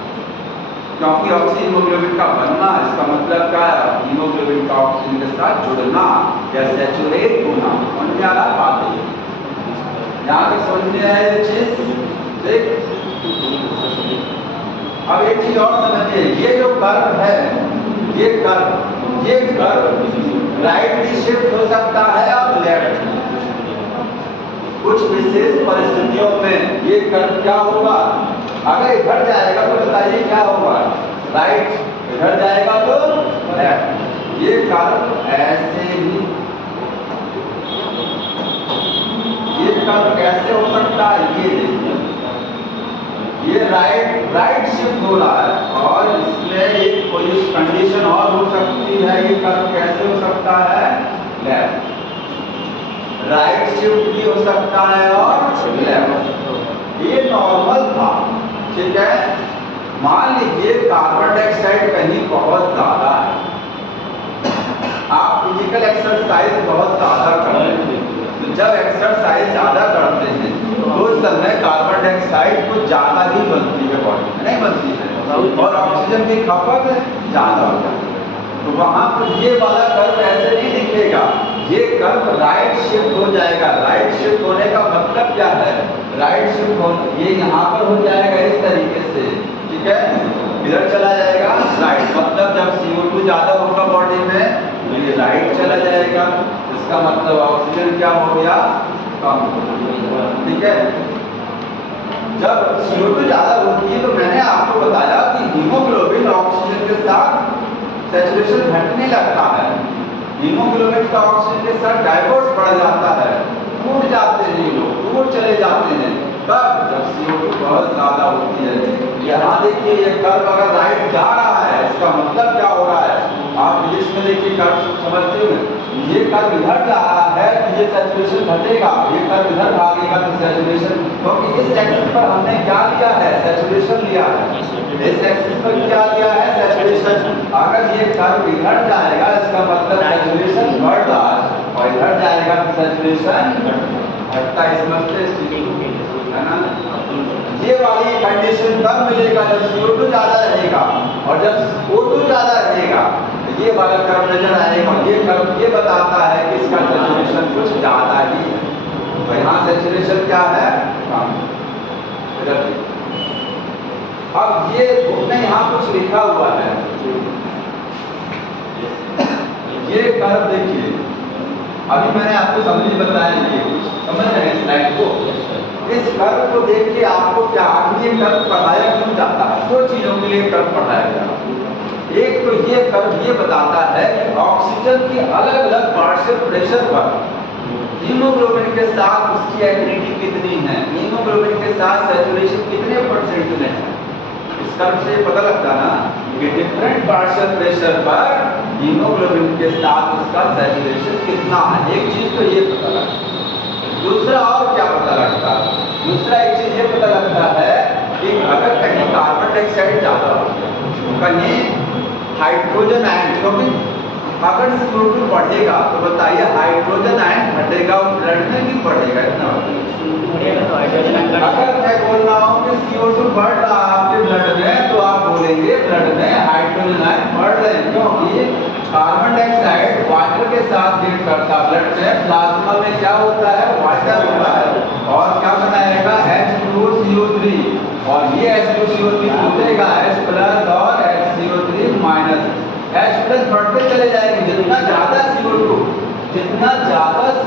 क्योंकि ऑक्सीहीमोग्लोबिन का बनना, इसका मतलब क्या है, हीमोग्लोबिन का ऑक्सीजन के साथ जुड़ना या सैचुरेट होना, होने वाला बात है। यहाँ तक समझ में आया ये चीज, देख। अब एक चीज और समझिए, ये जो कर्व है, ये कर्व राइटली शिफ्ट हो सकता है और लेफ्ट। कुछ विशेष परिस्थितियों में ये कर्व क्या होगा, अगर इधर जाएगा तो बताइए क्या होगा, राइट, इधर जाएगा तो लेफ्ट। ये कर्व ऐसे ही, ये कर्व कैसे हो सकता है, ये देखिए, ये राइट शिफ्ट हो रहा है, और इसमें एक कोई कंडीशन और हो सकती है, ये कर्व कैसे हो सकता है, लेफ्ट। राइट शिफ्ट भी हो सकता है और लेफ्ट। ये नॉर्मल था, ठीक है। मान लीजिए कार्बन डाइऑक्साइड कहीं बहुत ज्यादा है, आप फिजिकल एक्सरसाइज बहुत ज्यादा कर रहे हैं, तो जब एक्सरसाइज ज्यादा करते हैं तो उस समय कार्बन डाइऑक्साइड कुछ ज्यादा ही बनती है बॉडी में, नहीं बनती है, और ऑक्सीजन की खपत ज्यादा हो जाती है। तो वहां पर ये वाला कर्व ऐसे नहीं दिखेगा, ये कर्व राइट शिफ्ट हो जाएगा। राइट शिफ्ट होने का मतलब क्या है, राइट शिफ्ट हो, ये यहाँ पर हो जाएगा इस तरीके से, ठीक है, इधर चला जाएगा राइट, मतलब जब CO2 ज्यादा होगा बॉडी में तो ये राइट चला जाएगा, इसका मतलब ऑक्सीजन क्या हो गया, कम होगा। ठीक है, जब CO2 ज़्यादा होती है तो मैंने आपको बताया कि हीमोग्लोबिन ऑक्सीजन के साथ सैचुरेशन घटने लगता है। हीमोग्लोबिन का ऑक्सीजन के साथ डाइवर्स बढ़ जाता है, टूट जाते हैं लोग, दूर चले जाते हैं। तब जब CO2 बहुत ज़्यादा होती है, यहाँ देखिए ये कर्व अगर राइट जा रहा है, इसका मतलब क्या हो रहा है? आप फिजिक्स में देखिए कर्व समझते हो, ये कर्व इधर जा रहा है कि ये सैचुरेशन घटेगा, ये कर्व इधर भागेगा तो सैचुरेशन, क्योंकि इस एक्सिस पर हमने क्या लिया है? सैचुरेशन लिया है। इस एक्सिस पर क्या लिया है? सैचुरेशन। अगर ये कर्व इधर जाएगा इसका मतलब सैचुरेशन बढ़ रहा है, और इधर जाएगा तो सैचुरेशन घटता है। समझते इस चीज को, है ना? ये वाली कंडीशन तब मिलेगा जब CO2 ज़्यादा रहेगा, और जब O2 ज़्यादा रहेगा तो ये वाला कर्व नजर आएगा। ये कर्व ये बताता है कि इसका सैचुरेशन कुछ ज़्यादा ही है। तो यहाँ सैचुरेशन क्या है? कम। अब ये बुक में यहाँ कुछ लिखा हुआ है, ये कर्व देखिए, अभी मैंने आपको समझ बताया, ये समझ रहे हैं स्लाइड को? इस कर्व को देख के आपको क्या ये कर्व पढ़ाया क्यों जाता है? दो चीजों के लिए कर्व पढ़ाया जाता है। एक तो ये कर्व ये बताता है कि ऑक्सीजन की अलग अलग पार्शियल प्रेशर पर हीमोग्लोबिन के साथ उसकी एफिनिटी कितनी है, हीमोग्लोबिन के साथ सैचुरेशन कितने % में है। इस कर्व से पता लगता है ना कि डिफरेंट पार्शियल प्रेशर पर हीमोग्लोबिन के साथ उसका सैचुरेशन कितना है। एक चीज तो ये पता लगता है। दूसरा और क्या पता लगता है? दूसरा एक चीज ये पता लगता है कि अगर कहीं कार्बन डाइऑक्साइड ज्यादा हो, कहीं हाइड्रोजन आयन, क्योंकि अगर CO2 बढ़ेगा तो बताइए हाइड्रोजन आयन घटेगा और ब्लड में भी बढ़ेगा। इतना अगर मैं बोल रहा हूँ कि CO2 बढ़ रहा है आपके ब्लड में, तो आप बोलेंगे ब्लड में हाइड्रोजन आयन बढ़ रहे हैं, क्योंकि कार्बन डाइऑक्साइड वाटर के साथ रिएक्ट करता है। ब्लड में प्लाज्मा में क्या होता है? वाटर होता है, और क्या बनाएगा? H2CO3, और ये H2CO3 टूटेगा H+ और HCO3-। H+ बढ़ते चले जाएंगे। जितना ज्यादा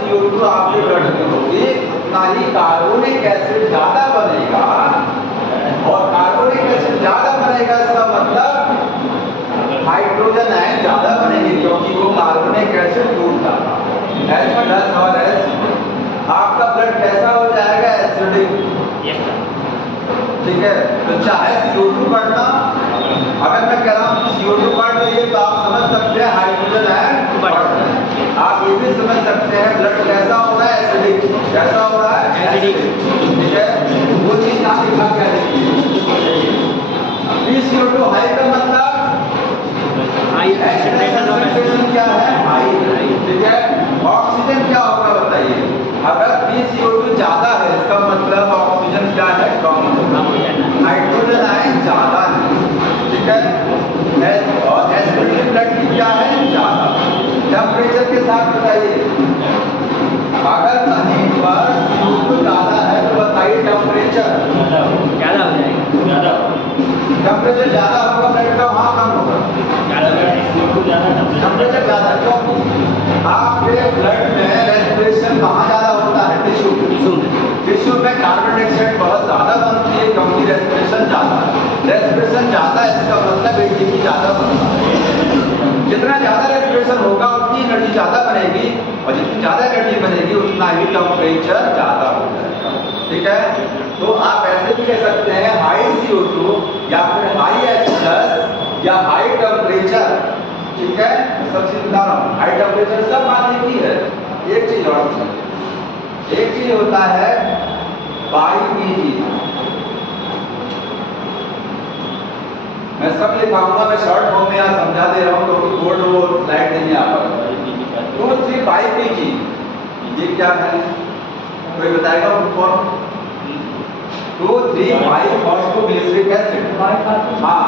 CO2 आपके ब्लड में होगी उतना ही कार्बोनिक एसिड ज्यादा बनेगा, और कार्बोनिक एसिड ज्यादा बनेगा इसका मतलब हाइड्रोजन आयन ज्यादा बनेंगे, क्योंकि वो कार्बोनिक एसिड टूट जाता है। H+ और H, आपका ब्लड कैसा हो जाएगा? एसिडिक। ठीक है, तो चाहे CO2 बढ़ना, अगर मैं कह रहा हूँ CO2 बढ़ रही है तो आप समझ सकते हैं हाइड्रोजन आयन बढ़ रहा है। आप ये भी समझ सकते हैं ब्लड कैसा हो रहा है? एसिडिक। कैसा हो रहा है? एसिडिक। ठीक है, वो चीज यहाँ लिखा क्या देखिए, CO2 हाई का मतलब हाई कंसंट्रेशन क्या है? हाई। ठीक है, ऑक्सीजन क्या होगा बताइए? अगर CO2 ज्यादा है इसका मतलब ऑक्सीजन क्या है? कम होगा, हाइड्रोजन आयन ज्यादा है। ठीक है, और एसिडिक ब्लड की क्या है? ज्यादा। टेम्परेचर के साथ बताइए, अगर कहीं पर CO2 ज्यादा है तो बताइए टेम्परेचर ज्यादा हो जाएगा। टेम्परेचर ज्यादा होगा ब्लड का, वहाँ कम होगा। टेम्परेचर ज्यादा, क्योंकि आपके ब्लड में रेस्पिरेशन कहाँ ज्यादा होता है? टिश्यू में कार्बन डाइऑक्साइड बहुत ज्यादा बनती है, क्योंकि रेस्पिरेशन ज्यादा है। इसका मतलब ATP ज्यादा बनता है। जितना ज्यादा रेस्पिरेशन होगा उतनी एनर्जी ज्यादा बनेगी, और जितनी ज्यादा एनर्जी बनेगी उतना ही टेम्परेचर ज्यादा हो जाएगा। ठीक है, तो आप ऐसे भी कह सकते हैं हाई CO2 या फिर हाई H+ या हाई टेम्परेचर। ठीक है, सब चीज बता रहा हूँ, हाई टेम्परेचर सब बात एक ही है। एक चीज और समझिए, एक चीज होता है PG। मैं सब लिखाऊंगा, मैं शॉर्ट फॉर्म में यहाँ समझा दे रहा हूँ, क्योंकि बोर्ड वो स्लाइड नहीं आ पा रहा। 2,3,5 PG, ये क्या है? कोई बताएगा फुल फॉर्म? 2,3,5 phosphoglyceric acid. हाँ,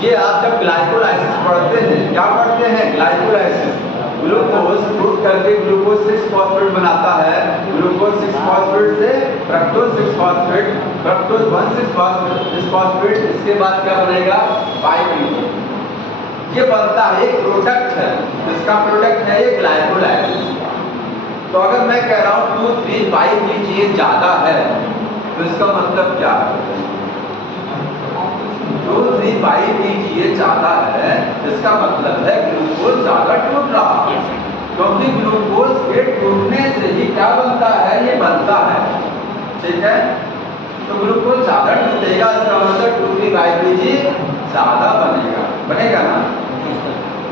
ये आप जब ग्लाइकोलाइसिस पढ़ते हैं, क्या पढ़ते हैं? ग्लाइकोलाइसिस। ग्लूकोज टूट करके ग्लूकोज 6-फॉस्फेट बनाता है, ग्लूकोज 6-फॉस्फेट से फ्रक्टोज 6-फॉस्फेट, फ्रक्टोज 1,6-फॉस्फेट, इसके बाद क्या बनेगा? 5PG। ये बनता है, एक प्रोडक्ट है, इसका प्रोडक्ट है ये ग्लाइकोलाइसिस। तो अगर मैं कह रहा हूँ 235 pGa ज्यादा है तो इसका मतलब क्या है? 235 pGa ज्यादा है इसका मतलब है ग्लूकोज ज्यादा टूट रहा है, क्योंकि ग्लूकोज के टूटने से ही क्या बनता है? ये बनता है, ठीक है। तो ग्लूकोज ज्यादा टूटेगा इसका मतलब 235 pGa ज्यादा बनेगा ना।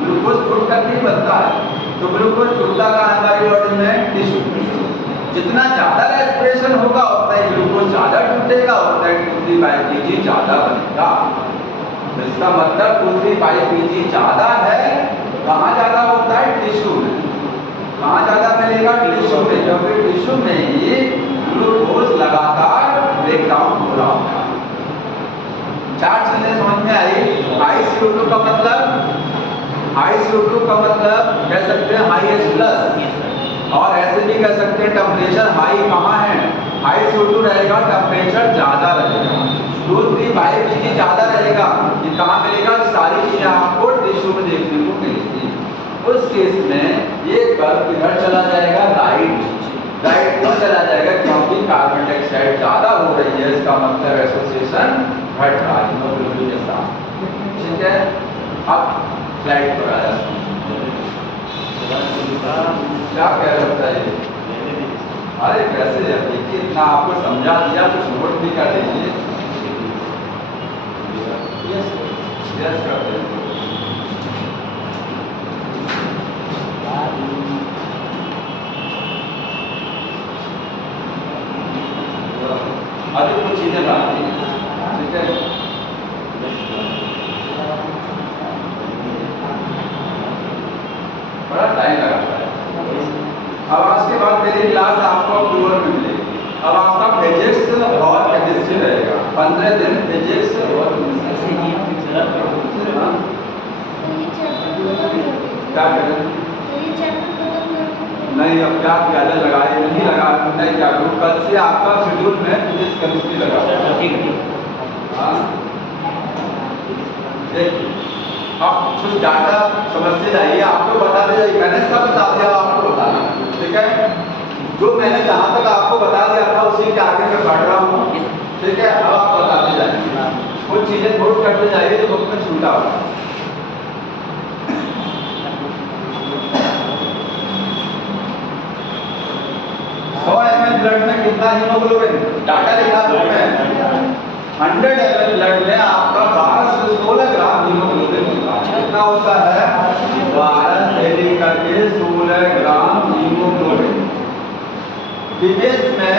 ग्लूकोज टूट करके बनता है, तो ग्लूकोज टूटता का हमारी बॉडी में टिश्यू। जितना ज्यादा रेस्पिरेशन होगा उतना ही ग्लूकोज ज्यादा टूटेगा, उतना ही 235 pGa ज्यादा बनेगा। तो इसका मतलब 235 pGa ज्यादा है, कहाँ ज्यादा होता है? टिश्यू में। कहाँ ज्यादा मिलेगा? टिश्यू में, क्योंकि टिश्यू में ही ग्लूकोज लगातार ब्रेकडाउन हो रहा होगा। चार चीजें समझ में आई। हाई CO2 का मतलब, हाई CO2 का मतलब कह सकते हैं हाई H+, और ऐसे भी कह सकते हैं टेम्परेचर हाई कहाँ है? हाई CO2 रहेगा, टेम्परेचर ज्यादा रहेगा। 235 pGa ज्यादा रहेगा, ये कहाँ मिलेगा? सारी चीजें आपको टिश्यू में देखने को मिलेगी। उस केस में ये कर्व इधर चला जाएगा, राइट क्यों चला जाएगा? क्योंकि कार्बन डाइऑक्साइड ज्यादा हो रही है, इसका मतलब एसोसिएशन घट रहा है हीमोग्लोबिन के साथ, ठीक है। अब स्लाइड पर आया, क्या कह रहे होता है? अरे कैसे देखिए, इतना आपको समझा दिया, कुछ नोट भी कर लीजिए। यस कर देंगे। अभी कुछ चीजें बाकी हैं, ठीक है। बड़ा टाइम लगाता है। अब आज के बाद मेरी क्लास आपको अक्टूबर में मिलेगी। अब आपका फिजिक्स और केमिस्ट्री रहेगा, 15 दिन फिजिक्स और केमिस्ट्री। क्या करें? नहीं, अब क्या किया जाए? लगाए नहीं लगा नहीं, क्या करूँ? कल से आपका शेड्यूल में फिजिक्स केमिस्ट्री लगा। ठीक है। हाँ, देखिए आप कुछ डाटा समझते जाइए, आपको बताते जाइए। मैंने सब बता दिया, आपको बताना, ठीक है। जो मैंने जहाँ तक आपको बता दिया था उसी के आगे मैं बढ़ रहा हूँ, ठीक है। अब आप बताते जाइए, कुछ चीजें नोट करते जाइए जो बुक में छूटा हुआ है। 100 ml ब्लड में कितना हीमोग्लोबिन? डाटा लिखा बुक में। 100 ml ब्लड में आपका 12 से 16 ग्राम हीमोग्लोबिन होता है। कितना होता है? 12 से लेकर के 16 ग्राम हीमोग्लोबिन। फीमेल्स में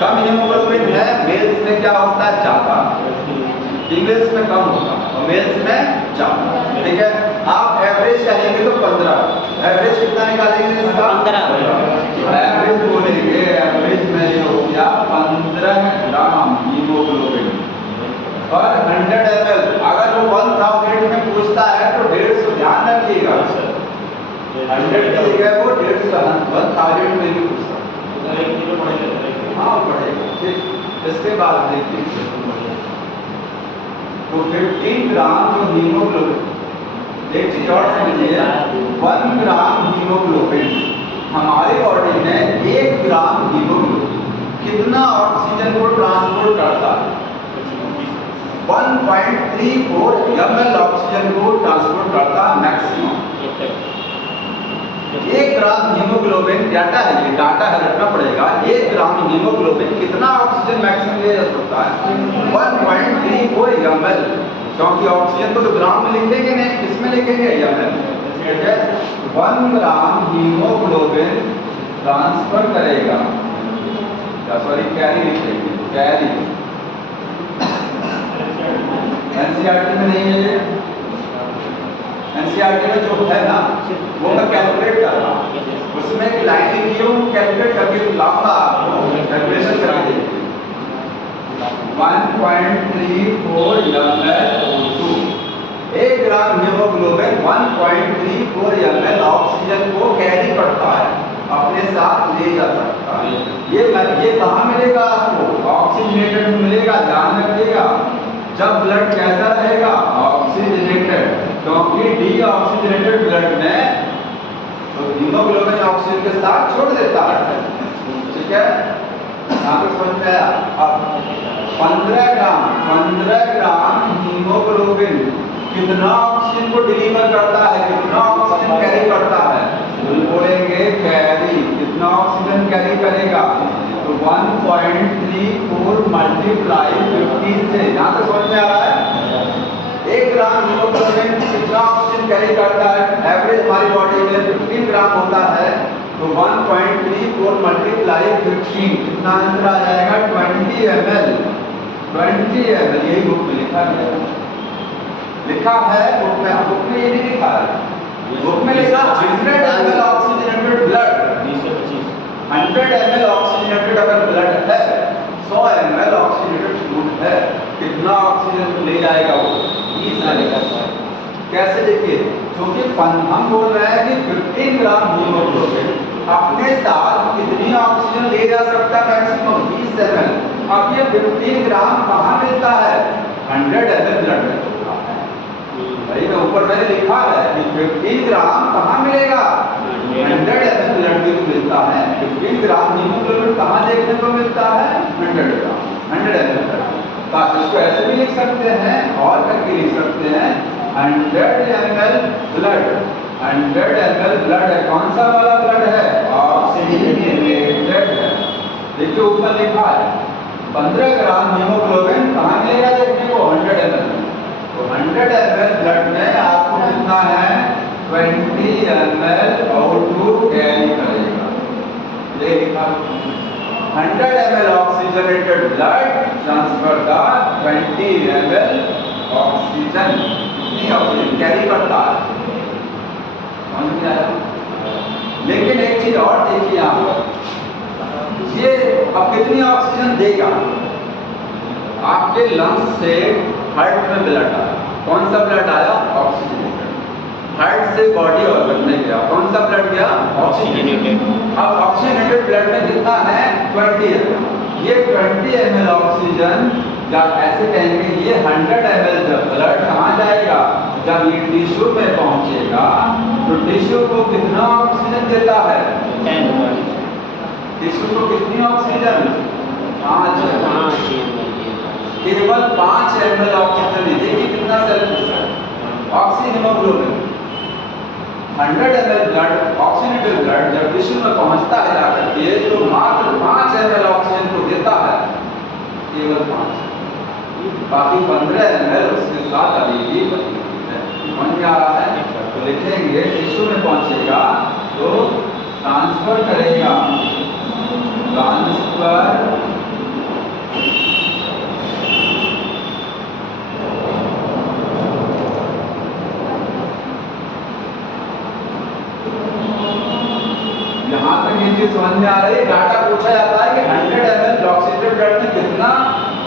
कम हीमोग्लोबिन है, मेल्स में क्या होता है? ज्यादा। फीमेल्स में कम होता है और मेल्स में ज्यादा, ठीक है। आप एवरेज कहेंगे तो 15। एवरेज कितना निकालेंगे इसका? 15। एवरेज बोलेंगे, एवरेज में ये हो गया 15 ग्राम हीमोग्लोबिन पर 100 ml। अगर वो 1000 में पूछता है तो 150 ध्यान रखिएगा, 100 की जगह वो 150 में ही पूछता है। हाँ बढ़ेगा, ठीक। इसके बाद देखिए तो 15 ग्राम जो हीमोग्लोबिन, एक चीज और समझिए, 1 ग्राम हीमोग्लोबिन हमारी बॉडी में 1 ग्राम हीमोग्लोबिन कितना ऑक्सीजन को ट्रांसपोर्ट करता है? 1.34 ml ऑक्सीजन को ट्रांसपोर्ट करता है मैक्सिमम। 1 ग्राम हीमोग्लोबिन डाटा है, ये डाटा है, रखना पड़ेगा। 1 ग्राम हीमोग्लोबिन कितना ऑक्सीजन मैक्सिमम ले जा सकता है? 1.34 ml, क्योंकि ऑक्सीजन को तो ग्राम में लिखेंगे नहीं, किसमें लिखेंगे? ml, ठीक है। 1 ग्राम हीमोग्लोबिन ट्रांसफर करेगा, सॉरी कैरी लिखेंगे, कैरी। एनसीईआरटी में नहीं है ये, एनसीईआरटी में जो है ना वो मैं कैलकुलेट कर रहा हूँ, उसमें एक लाइन लिखी है, वो कैलकुलेट करके लाऊंगा आपको, कैलकुलेशन करा देंगे। 1.34 ml, 1 ग्राम हीमोग्लोबिन 1.34 ml ऑक्सीजन को कैरी करता है, अपने साथ ले जा सकता है। ये कहाँ मिलेगा आपको? ऑक्सीजनेटेड में मिलेगा, ध्यान रखिएगा। जब ब्लड कैसा रहेगा? ऑक्सीजनेटेड, क्योंकि डीऑक्सीजनेटेड ब्लड में तो हीमोग्लोबिन ऑक्सीजन के साथ छोड़ देता है। ठीक है, यहाँ पे समझ में आया। अब 15 ग्राम हीमोग्लोबिन कितना ऑक्सीजन को डिलीवर करता है, कितना ऑक्सीजन कैरी करता है, बोलेंगे कैरी। कितना ऑक्सीजन कैरी करेगा, तो 1.34 मल्टीप्लाई 15 से, यहाँ तक समझ में आ रहा है। 1 ग्राम हीमोग्लोबिन कितना ऑक्सीजन कैरी करता है, एवरेज हमारी बॉडी में 15 ग्राम होता है, तो 1.34 मल्टीप्लाई 15 कितना आंसर आ जाएगा, 20 ml। 20 ml यही बुक में लिखा है, बुक में ये नहीं लिखा है, बुक में लिखा 100 ml oxygenated blood, 100 ml oxygenated अगर ब्लड है, 100 ml ऑक्सीजनेटेड फ्लूइड है, कितना ऑक्सीजन ले जाएगा वो, 20 लेगा। कैसे देखिए, क्योंकि हम बोल रहे हैं कि 15 ग्राम हीमोग्लोबिन अपने साथ कितनी ऑक्सीजन ले जा सकता है, मैक्सिमम 20 ml। अब ये 15 ग्राम कहाँ मिलता है, 100 ml ब्लड में मिलता है। भाई मैं ऊपर मैंने लिखा है कि 15 ग्राम कहाँ मिलेगा, 100 ml ब्लड में मिलता है। 15 ग्राम हीमोग्लोबिन कहाँ देखने को मिलता है, 100 ग्राम, 100 ml। बस इसको ऐसे भी लिख सकते हैं और करके लिख सकते हैं 100 ml ब्लड, 100 ml ब्लड है, कौन सा वाला ब्लड है, ऑक्सीजनेटेड है। देखिए ऊपर लिखा है 15 ग्राम हीमोग्लोबिन कहाँ मिलेगा देखने को, 100 ml। तो 100 ml ब्लड में आपको कितना है, 20 ml आउटपुट कैरी करेगा। ये लिखा 100 ml oxygenated blood transfer the 20 ml oxygen, कितनी ऑक्सीजन कैरी करता है, समझ में आया। लेकिन एक चीज और देखिए यहाँ पर, ये अब कितनी ऑक्सीजन देगा, आपके लंग्स से हार्ट में ब्लड आया, कौन सा ब्लड आया, ऑक्सीजनेटेड। हार्ट से बॉडी ऑर्गन में गया, कौन सा ब्लड गया, ऑक्सीजनेटेड। अब ऑक्सीजनेटेड ब्लड में कितना है, 20 ml। ये 20 ml ऑक्सीजन, जब ऐसे कहेंगे ये 100 ml जब ब्लड कहाँ जाएगा, जब ये टिश्यू में पहुंचेगा तो टिश्यू को कितना ऑक्सीजन देता है, टिश्यू को कितनी ऑक्सीजन, 5 केवल 5 ml ऑक्सीजन। देखिए कितना सेल्फिश है, oxygen haemoglobin 100 ml blood, oxygenated blood जब टिश्यू में पहुंचता है जाकर के, तो मात्र 5 ml ऑक्सीजन को देता है, केवल 5, बाकी 15 ml उसके साथ अभी भी बची है। समझ आ रहा है, तो लिखेंगे टिश्यू में पहुंचेगा तो ट्रांसफर करेगा, ट्रांसफर यहाँ तक ये चीज समझ में आ रही है। डाटा पूछा जाता है कि 100 ml ऑक्सीजन ब्लड में कितना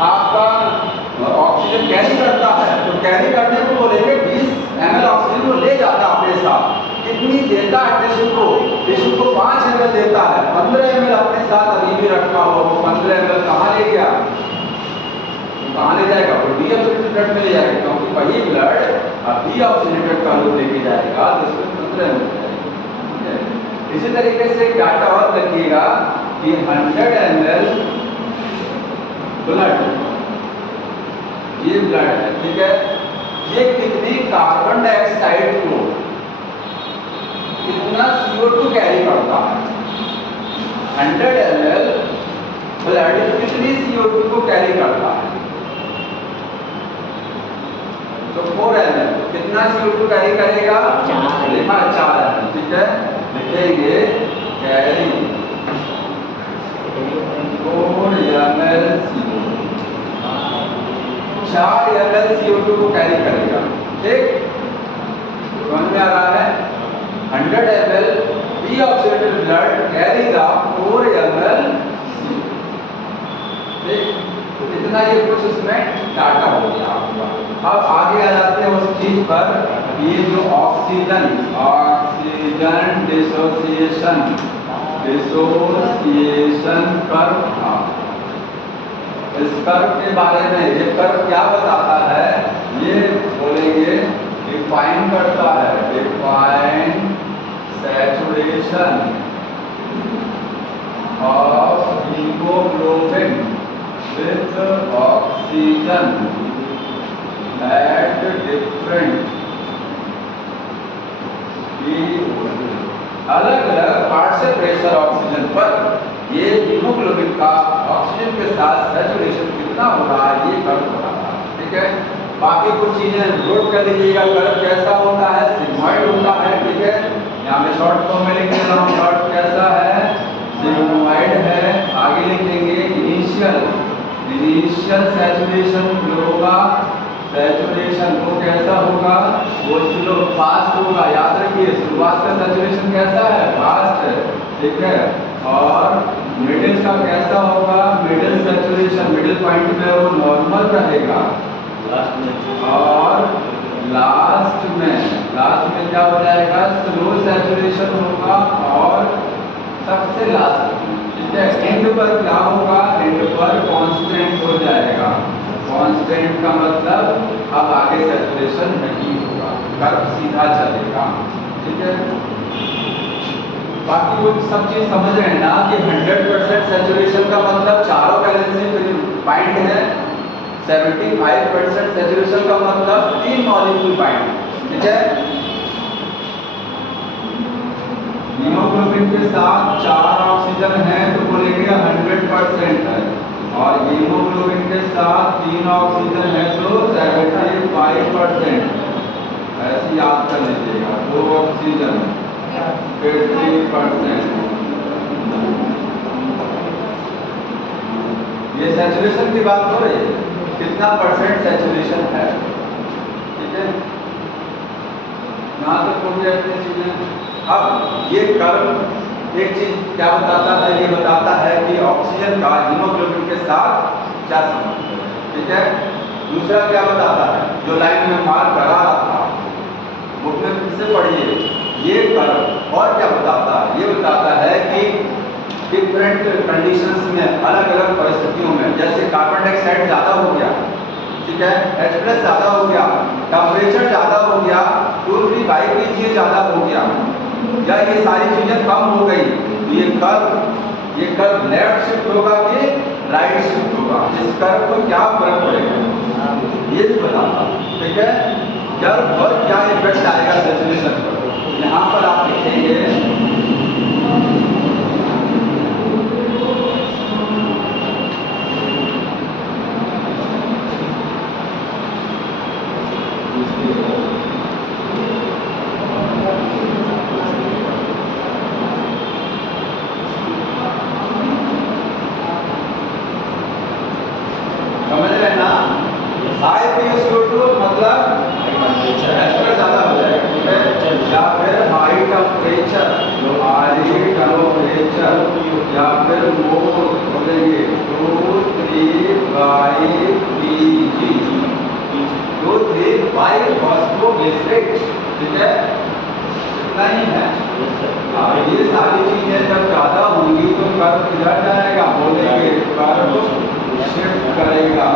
आपका ऑक्सीजन कैरी करता है, तो कैरी करने को बोलेंगे 20 ml ऑक्सीजन को ले जाता है अपने साथ। कितनी देता है टिश्यू को, टिश्यू को 5 ml देता है, 15 ml अपने साथ अभी भी रखा हो, 15 ml कहाँ ले गया, कहाँ ले जाएगा, वो डीऑक्सीजनेटेड ब्लड में ले जाएगा, क्योंकि वही ब्लड अब डीऑक्सीजनेटेड का रूप लेके जाएगा, तो इसमें 15 ml जाएगा। इसी तरीके से डाटा और रखिएगा कि 100 ml ब्लड, ये ब्लड है, ठीक है, ये कितनी कार्बन डाइऑक्साइड को, कितना CO2 कैरी करता है। 100 ml ब्लड कितनी CO2 को कैरी करता है, तो 4 ml कितना CO2 कैरी करेगा, लिखा 4 ml, ठीक है, लिखेंगे कैरी 4 ml, 4 ml CO2 को कैरी करेगा, ठीक, समझ में आ रहा है। 100 ml deoxygenated blood carry the 4 ml, ठीक, इतना ये कुछ उसमें डाटा हो गया आपका। अब आगे आ जाते हैं उस चीज पर, ये जो ऑक्सीजन डिसोसिएशन कर्व था, इस कर्व के बारे में, ये कर्व क्या बताता है, ये बोलेंगे डिफाइन करता है, define saturation of hemoglobin with oxygen at different अलग अलग पार्शियल प्रेशर ऑक्सीजन पर ये हीमोग्लोबिन का ऑक्सीजन के साथ सैचुरेशन कितना हो रहा है ये कर्व हो रहा है। ठीक है, बाकी कुछ चीजें नोट कर लीजिएगा। कर्व कैसा होता है, सिग्मॉइड होता है। ठीक है, यहाँ पे शॉर्ट फॉर्म में लिख देता हूँ, कर्व कैसा है, सिग्मॉइड है। आगे लिखेंगे इनिशियल सैचुरेशन जो होगा, सैचुरेशन वो कैसा होगा, वो स्लो फास्ट होगा। याद रखिए शुरुआत का सैचुरेशन कैसा है, फास्ट है। ठीक है, और मिडिल का कैसा होगा, मिडिल सैचुरेशन, मिडिल पॉइंट पे वो नॉर्मल रहेगा। और लास्ट में क्या हो जाएगा, स्लो सैचुरेशन होगा। और सबसे लास्ट, ठीक है, एंड पर क्या होगा, एंड पर कांस्टेंट हो जाएगा। कांस्टेंट का मतलब अब आगे सैचुरेशन नहीं होगा, कर्व सीधा चलेगा। ठीक है, बाकी वो सब चीज समझ रहे हैं ना कि 100% सैचुरेशन का मतलब चारों बैलेंसिंग पॉइंट है। 75% सैचुरेशन का मतलब 3 मॉलिक्यूल पॉइंट। ठीक है, हीमोग्लोबिन के साथ 4 ऑक्सीजन है तो बोलेंगे 100% है, और हीमोग्लोबिन के साथ 3 ऑक्सीजन है तो 75%। ऐसे याद कर लीजिएगा, 2 ऑक्सीजन 50%। ये सैचुरेशन की बात हो रही है, कितना परसेंट सैचुरेशन है। ठीक है, यहाँ तक हो गया अपनी चीजें। अब ये कर्व एक चीज क्या बताता है, ये बताता है कि ऑक्सीजन का हीमोग्लोबिन के साथ क्या संबंध है। ठीक है, दूसरा क्या बताता है, जो लाइन में मार्क करा रहा था बुक में फिर से पढ़िए। ये कर्व और क्या बताता है, ये बताता है कि डिफरेंट कंडीशंस में, अलग अलग परिस्थितियों में, जैसे कार्बन डाइऑक्साइड ज़्यादा हो गया, ठीक है, H+ ज़्यादा हो गया, टेम्परेचर ज़्यादा हो गया, 2-3 बाइक ज़्यादा हो गया, या ये सारी चीज़ें कम हो गई, तो ये कर्व लेफ्ट शिफ्ट होगा कि राइट शिफ्ट होगा। इस कर्व को क्या फर्क पड़ेगा ये भी बताता। ठीक है, कर्व पर क्या इफेक्ट आएगा सैचुरेशन पर, यहाँ पर आप लिखेंगे हाई pH2 मतलब टेम्परेचर ज़्यादा हो जाएगा। ठीक है, या फिर हाई टेम्परेचर या फिर मोल बोलेंगे 2,3 फॉस्फोग्लिसरेट। ठीक है, इतना ही है। अब ये सारी चीजें जब ज़्यादा होंगी तो कर्व किधर जाएगा, बोलेंगे कर्व शिफ्ट करेगा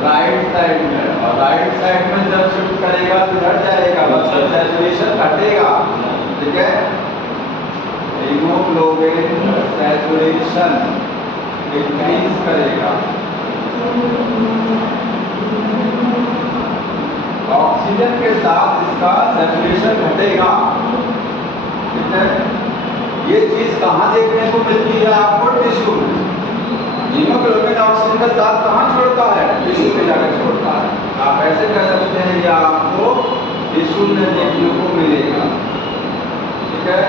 राइट साइड में, और राइट साइड में जब शिफ्ट करेगा तो इधर जाएगा, मतलब सैचुरेशन घटेगा। ठीक है, हीमोग्लोबिन सैचुरेशन इंक्रीज करेगा, ऑक्सीजन के साथ इसका सैचुरेशन घटेगा। ठीक है, ये चीज कहाँ देखने को मिलती है आपको, टिश्यू में। हीमोग्लोबिन ऑक्सीजन का साथ कहाँ छोड़ता है, टिश्यू में जाकर छोड़ता है। आप ऐसे कह सकते हैं या आपको टिश्यू में देखने को मिलेगा। ठीक है,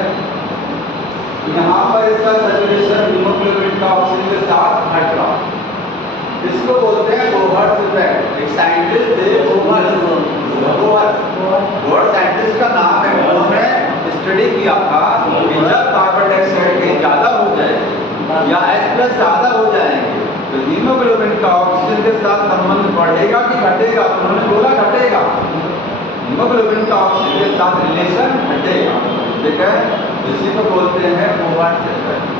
यहाँ पर इसका सैचुरेशन हीमोग्लोबिन का ऑक्सीजन के साथ घट रहा, इसको बोलते हैं बोहर्स इफेक्ट। एक साइंटिस्ट थे बोहर्स साइंटिस्ट का नाम है। उन्होंने स्टडी किया था कि जब कार्बन डाइऑक्साइड के ज़्यादा हो जाए या H+ ज़्यादा हो जाएंगे तो हीमोग्लोबिन का ऑक्सीजन के साथ संबंध बढ़ेगा कि घटेगा। तो उन्होंने बोला घटेगा, हीमोग्लोबिन का ऑक्सीजन के साथ रिलेशन घटेगा। ठीक है, इसी को बोलते हैं बोहर्स इफेक्ट।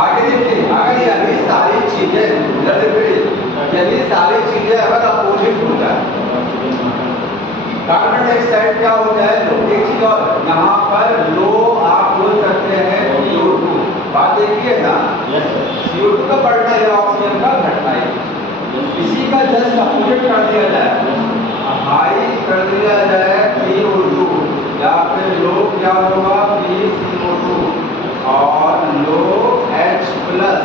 आगे देखिए, यदि सारी चीजें अगर अपोजिट हो जाए, कार्बन डाइऑक्साइड क्या हो जाए लो। एक चीज और, यहाँ पर लो आप बोल सकते हैं CO2, बात देखिए ना, CO2 का बढ़ना या ऑक्सीजन का घटना है, इसी का जस्ट अपोजिट कर दिया जाए, हाई कर दिया जाए PO2, या फिर लो क्या होगा PCO2, और लो H प्लस,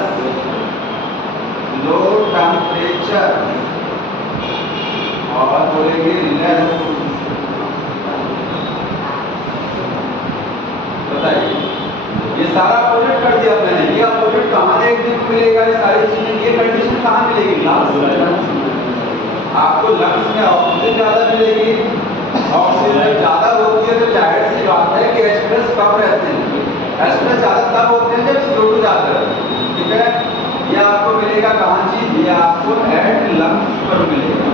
लो टेम्परेचर, और बोलेंगे लेस। बताइए, ये सारा अपोजिट कर दिया मैंने, ये अपोजिट कहाँ देखने को मिलेगा, ये सारी चीजें, ये कंडीशन कहाँ मिलेगी लास्ट, आपको लंग्स में ऑक्सीजन ज्यादा मिलेगी, ऑक्सीजन ज्यादा होती है तो जाहिर सी बात है कि H प्लस कम रहते हैं, H प्लस ज्यादा तब होते हैं जब CO2 ज्यादा रहते हैं, ठीक है। ये आपको मिलेगा कहाँ चीज, ये आपको एट लंग्स पर मिलेगा।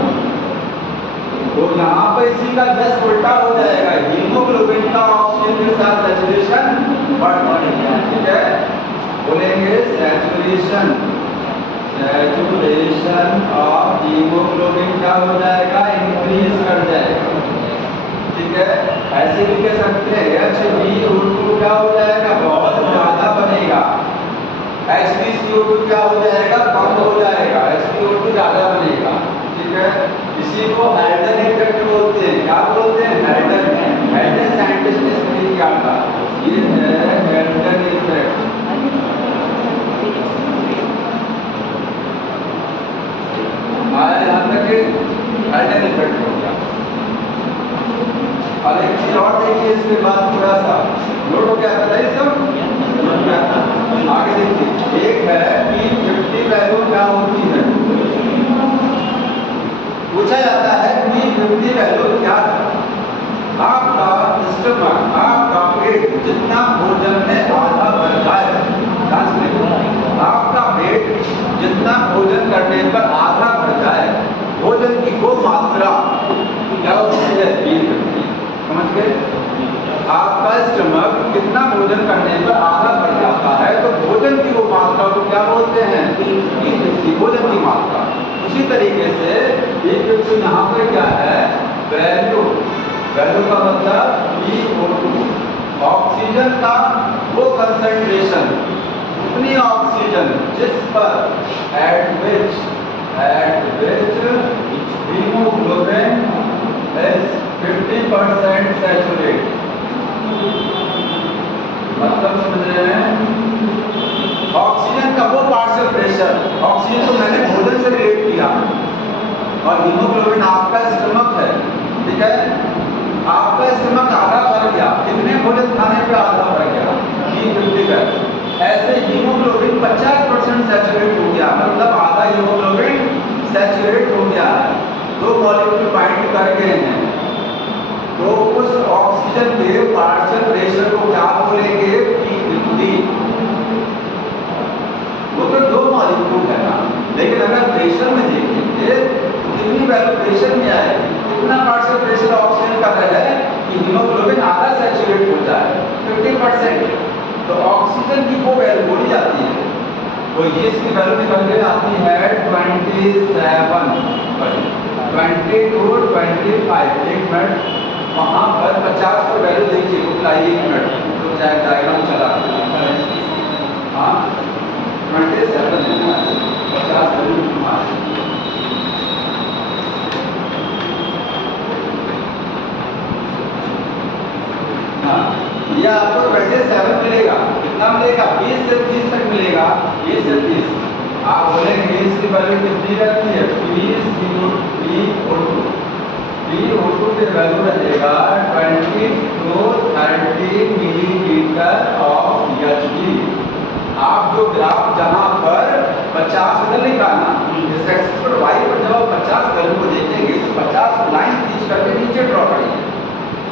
तो यहाँ पर इसी का जस्ट उल्टा हो जाएगा, हीमोग्लोबिन का ऑक्सीजन के साथ सैचुरेशन बढ़ जाएगा, ठीक है। बोलेंगे सैचुरेशन, सैचुरेशन ऑफ हीमोग्लोबिन क्या हो जाएगा, इंक्रीज कर जाएगा, ठीक है। ऐसे भी कह सकते हैं HbO2 क्या हो जाएगा, बहुत ज्यादा बनेगा, HbCO2 क्या हो जाएगा, कम हो जाएगा, HbO2 ज्यादा बनेगा, ठीक है। इसी को हेल्डन इफेक्ट बोलते हैं, क्या बोलते हैं, हेल्डन साइंटिस्ट ने स्टडी किया था, ये है हेल्डन इफेक्ट। आया यहाँ तक हेल्डन इफेक्ट हो गया। और एक चीज और देखिए, इसके बाद थोड़ा सा नोट हो गया था सब, आगे देखिए, एक है P50 वैल्यू क्या होती है, पूछा जाता है P50 वैल्यू क्या है। आपका स्टमक, आपका पेट जितना भोजन में आधा भर जाए, आपका पेट जितना भोजन करने पर आधा भर जाए, भोजन की वो मात्रा क्या होती है P50, समझ गए। आपका स्टमक कितना भोजन करने पर आधा भर जाता है तो भोजन की वो मात्रा को क्या बोलते हैं, P50, भोजन की मात्रा। उसी तरीके से P50 यहाँ पे क्या है, वैल्यू, वैल्यू का मतलब PO2, ऑक्सीजन का वो कंसंट्रेशन, उतनी ऑक्सीजन जिस पर eight which haemoglobin is 50% saturate, मतलब समझ रहे हैं, ऑक्सीजन का वो पार्शियल प्रेशर, ऑक्सीजन को मैंने भोजन से रिलेट किया, और हीमोग्लोबिन आपका स्टमक है, ठीक है। आपका स्टमक आधा भर गया, कितने भोजन खाने पे आधा भर गया, P50। ऐसे हीमोग्लोबिन 50% सैचुरेट हो गया, मतलब आधा हीमोग्लोबिन सैचुरेट हो गया है, दो मॉलिक्यूल बाइंड कर गए हैं, तो उस ऑक्सीजन के पार्शियल प्रेशर को क्या बोलेंगे, P50। वो तो दो मॉलिक्यूल है ना, लेकिन अगर प्रेशर में देखेंगे तो कितनी वैल्यू प्रेशर में आएगी, कितना पार्शियल प्रेशर ऑक्सीजन का है कि हीमोग्लोबिन आधा सैचुरेट हो जाए 50%, तो ऑक्सीजन की वो वैल्यू बोली जाती है, तो ये इसकी वैल्यू निकल के आती है 27, 20 to 25। एक मिनट, वहाँ पर 50 पर वैल्यू देखिए, बुलाइए एक मिनट, तो चाहे डायग्राम चला, हाँ 27 है, 50 वैल्यू, हाँ, ये आपको 27 मिलेगा, कितना मिलेगा, 20 से 30 तक मिलेगा, 20 से 30। आप बोलेंगे इसकी वैल्यू कितनी रहती है, PO2 की वैल्यू रहेगा 20 to 30 मिलीलीटर ऑफ Hg। आप जो ग्राफ जहाँ पर 50 लिखा ना, इस एक्सिस पर y पर जब आप 50 वैल्यू को देखेंगे तो 50 लाइन खींच करके नीचे ड्रॉ करिए,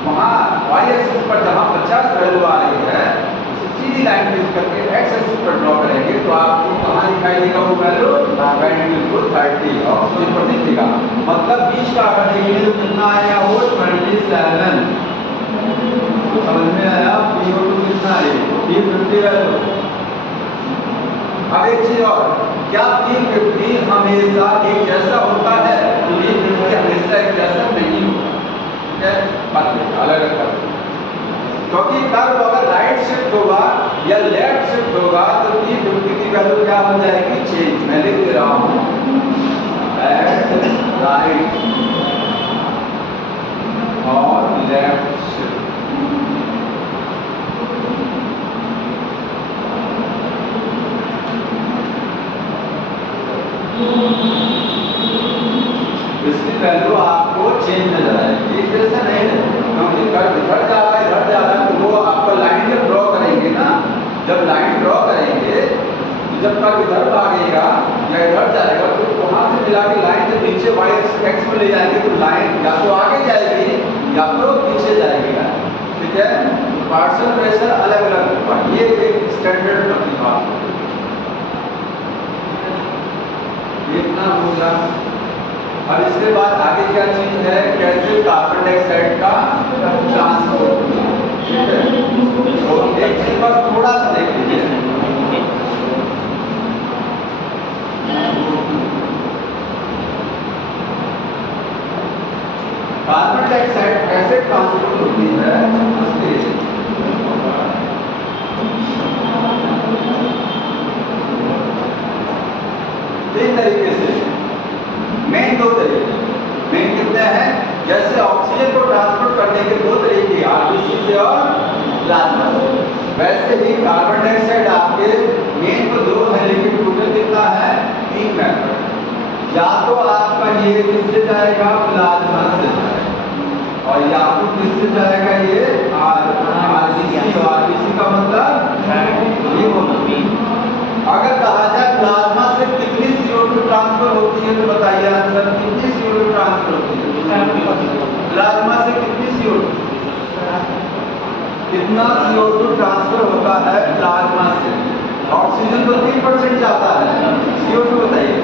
वहाँ y एक्सिस पर जहाँ 50 वैल्यू आ रही है सीधी लाइन खींच करके x एक्सिस पर ड्रॉ करेंगे तो आपको कहाँ दिखाई देगा वो वैल्यू 20 to 30 ऑक्सीजन पर दिखेगा, मतलब 20 का अगर देखेंगे तो कितना आएगा वो 27। समझ में आया, PO2 कितना है, P50 वैल्यू। अब एक चीज और, क्या P50 हम क्योंकि कर्व अगर राइट शिफ्ट होगा या लेफ्ट शिफ्ट होगा तो P50 की वैल्यू क्या हो जाएगी, चेंज। मैं लिख दे रहा हूँ एट राइट और लेफ्ट शिफ्ट। इसकी वैल्यू आपको चेंज नजर आएगी। एक जैसा नहीं है, क्योंकि कर्व इधर जा रहा है इधर जा रहा है, तो वो आपका लाइन जब ड्रॉ करेंगे ना, जब लाइन ड्रॉ करेंगे, जब कर्व इधर भागेगा या इधर जाएगा तो वहां से मिला के लाइन जब नीचे वाई एक्स में ले जाएंगे तो लाइन या तो आगे जाएगी या तो पीछे जाएगी लाइन। ठीक है, पार्शियल प्रेशर अलग अलग होगा, ये एक स्टैंडर्ड प्रतिभा इतना होगा। अब इसके बाद आगे क्या चीज है, कैसे कार्बन डाइऑक्साइड का ट्रांसपोर्ट होगा। ठीक है, तो एक चीज बस थोड़ा सा देख लीजिए। कार्बन डाइऑक्साइड कैसे ट्रांसपोर्ट होती है, उसके तीन तरीके से, मेन दो तरीके। मेन कितने हैं, जैसे ऑक्सीजन को ट्रांसपोर्ट करने के दो तरीके, आरबीसी से और प्लाज्मा से, वैसे ही कार्बन डाइऑक्साइड आपके मेन तो दो है, लेकिन टोटल कितना है, तीन मेथड। या तो आपका ये किससे जाएगा, प्लाज्मा से जाएगा, और या तो किससे जाएगा, ये आरबीसी। आरबीसी का मतलब ये होगा। अगर कहा जाए प्लाज्मा से कितनी CO2 ट्रांसफर होती है तो बताइए आंसर, कितनी CO2 ट्रांसफर होती है प्लाज्मा से, कितनी CO2, कितना CO2 ट्रांसफर होता है प्लाज्मा से। ऑक्सीजन तो 3% जाता है, CO2 बताइए।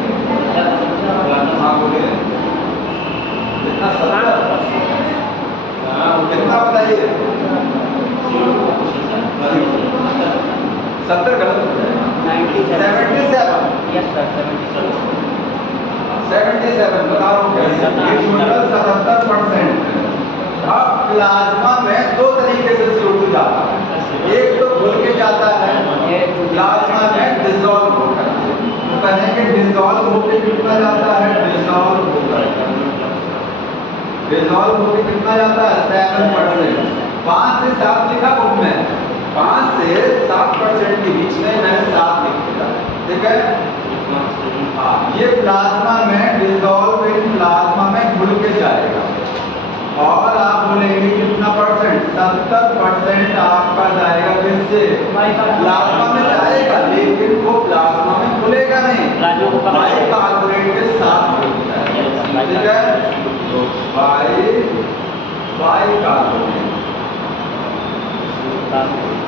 हाँ बोलिए, कितना, 70, कितना बताइए, 70 गलत हो जाएगा, 77 बता रहा हूँ, 77%। अब प्लाज्मा में दो तरीके से CO2 जाता है, एक तो घुल के जाता है, प्लाज्मा में डिसॉल्व होकर, तो कहेंगे डिसॉल्व होकर कितना जाता है, डिसॉल्व होकर कितना जाता है, 7%। 5 से 7 लिखा बुक में, 5 से 7% के बीच में मैंने 7 लिख दिया। ठीक है, हाँ, ये प्लाज्मा में डिसॉल्व इन प्लाज्मा में घुल के जाएगा, और आप बोलेंगे कितना परसेंट, 70% आपका जाएगा किससे, प्लाज्मा में जाएगा, लेकिन वो प्लाज्मा में घुलेगा नहीं, बाइकार्बोनेट के साथ घुल जाएगा। ठीक है, बाइकार्बोनेट,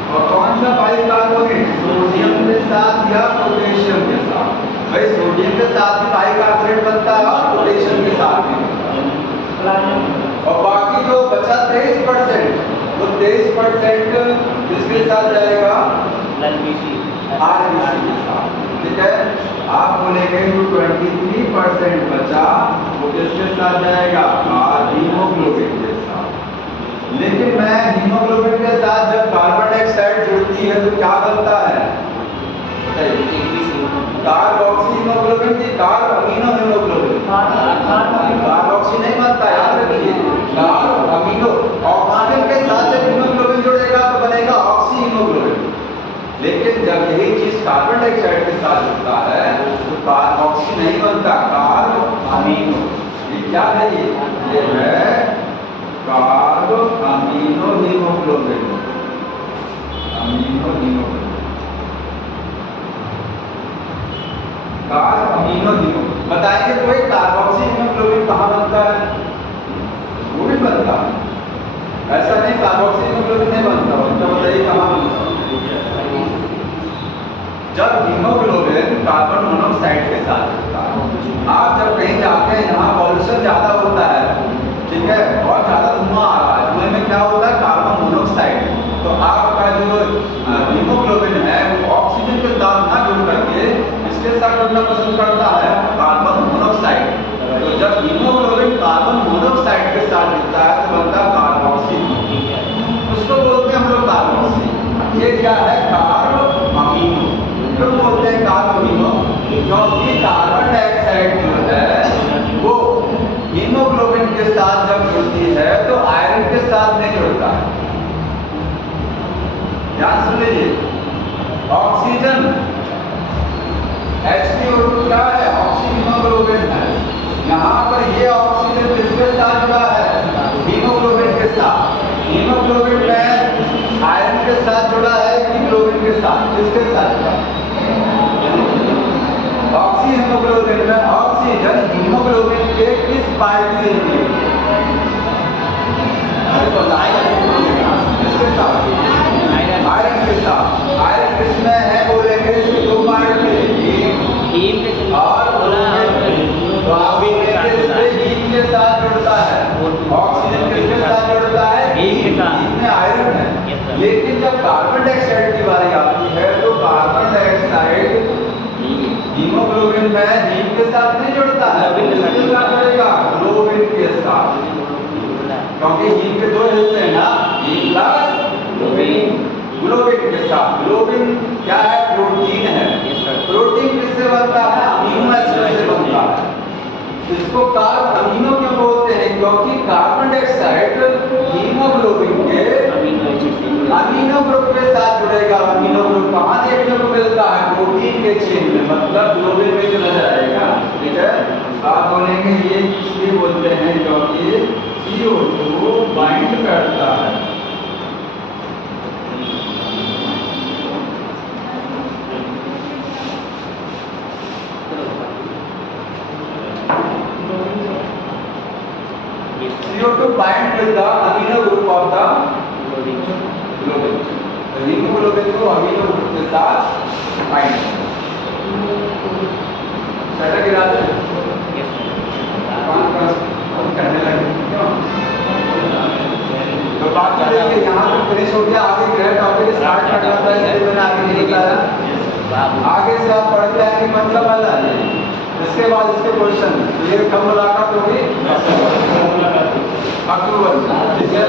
और कौन सा बाइकार्बोनेट, सोडियम के साथ या पोटेशियम के साथ। भाई सोडियम के साथ भी बाइकार्बोनेट बनता है और पोटेशियम के साथ भी बनता है। और बाकी जो बचा 23%, वो 23% किसके साथ जाएगा, आरबीसी के साथ। ठीक है, आप बोलेंगे जो 23% बचा वो किसके साथ जाएगा, हीमोग्लोबिन के साथ। लेकिन मैं हीमोग्लोबिन के साथ जब कार्बन डाइऑक्साइड जुड़ती है तो क्या बनता है, कार्बोक्सी हीमोग्लोबिन की कार्ब अमीनो हीमोग्लोबिन, कार्बोक्सी नहीं बनता, याद रखिए, कार्ब अमीनो। ऑक्सीजन के साथ जब हीमोग्लोबिन जुड़ेगा तो बनेगा ऑक्सी हीमोग्लोबिन, लेकिन जब यही चीज कार्बन डाइऑक्साइड के साथ जुड़ता है तो कार्बोक्सी नहीं बनता, कार्ब अमीनो। ये क्या है, ये है carb amino haemoglobin, amino haemoglobin, carb amino haemoglobin. बताएंगे कोई कार्बोक्सी हीमोग्लोबिन कहाँ बनता है, वो भी बनता है, ऐसा नहीं कार्बोक्सी हीमोग्लोबिन नहीं बनता, तो बताइए कहाँ बनता है। जब हीमोग्लोबिन कार्बन मोनोऑक्साइड के साथ होता है, आप जब कहीं जाते हैं जहाँ पॉल्यूशन ज्यादा होता है, ठीक है, बहुत ज्यादा धुआं आ रहा है, धुएं में क्या होता है, कार्बन मोनोऑक्साइड, तो आपका जो हीमोग्लोबिन है वो ऑक्सीजन के साथ ना जुड़ करके इसके साथ जुड़ना पसंद करता है, कार्बन मोनोऑक्साइड। तो जब हीमोग्लोबिन कार्बन मोनोऑक्साइड के साथ जुड़ता है तो बनता है कार्बोक्सी, उसको बोलते हैं हम लोग ध्यान सुन लीजिए, ऑक्सीजन H2O2 क्या है? ऑक्सीहीमोग्लोबिन है। यहाँ पर ये ऑक्सीजन किसके साथ जुड़ा है? हीमोग्लोबिन के साथ। हीमोग्लोबिन में आयरन के साथ जुड़ा है कि ग्लोबिन के साथ? किसके साथ जुड़ा है? ऑक्सीहीमोग्लोबिन में ऑक्सीजन हीमोग्लोबिन के किस पार्ट से जुड़ी है? किसके साथ? आयरन के साथ। आयरन किसमें है बोलेंगे? इसके दो पार्ट थे, हीम के और तो आप भी देखिए इसमें हीम के साथ जुड़ता है। ऑक्सीजन किसके साथ जुड़ता है? हीम के साथ। हीम में आयरन Yes, है। sir. लेकिन जब कार्बन डाइऑक्साइड की बारी आती है तो कार्बन डाइऑक्साइड हीमोग्लोबिन में हीम के साथ नहीं जुड़ता है, किसके साथ जुड़ेगा? ग्लोबिन के साथ। क्योंकि हीम के दो हिस्से हैं ना, हीम प्लस ग्लोबिन के साथ। ग्लोबिन क्या है? प्रोटीन है। Yes, sir. प्रोटीन किससे बनता है? अमीनो एसिड से बनता है। इसको कार्ब अमीनो क्यों बोलते हैं? क्योंकि कार्बन डाइऑक्साइड हीमोग्लोबिन के अमीनो ग्रुप के साथ जुड़ेगा। अमीनो ग्रुप कहाँ देखने को मिलता है? प्रोटीन के चेन में, मतलब ग्लोबिन में जो नजर आएगा। ठीक है, आप बोलेंगे ये इसलिए बोलते हैं क्योंकि CO2 बाइंड करता है। CO2 bind with the amino group of the globin. तो हीमोग्लोबिन को अमीनो ग्रुप के साथ बाइंड सेटा गिरा दे। करने लगे क्यों? तो बात करें कि यहाँ पे फिनिश हो गया, आगे ग्रह टॉपिक स्टार्ट करना था, इसलिए मैंने आगे नहीं बताया। आगे से आप पढ़ते हैं कि मतलब वाला है। इसके बाद इसके क्वेश्चन, ये कब मुलाकात होगी? अक्टूबर, ठीक है।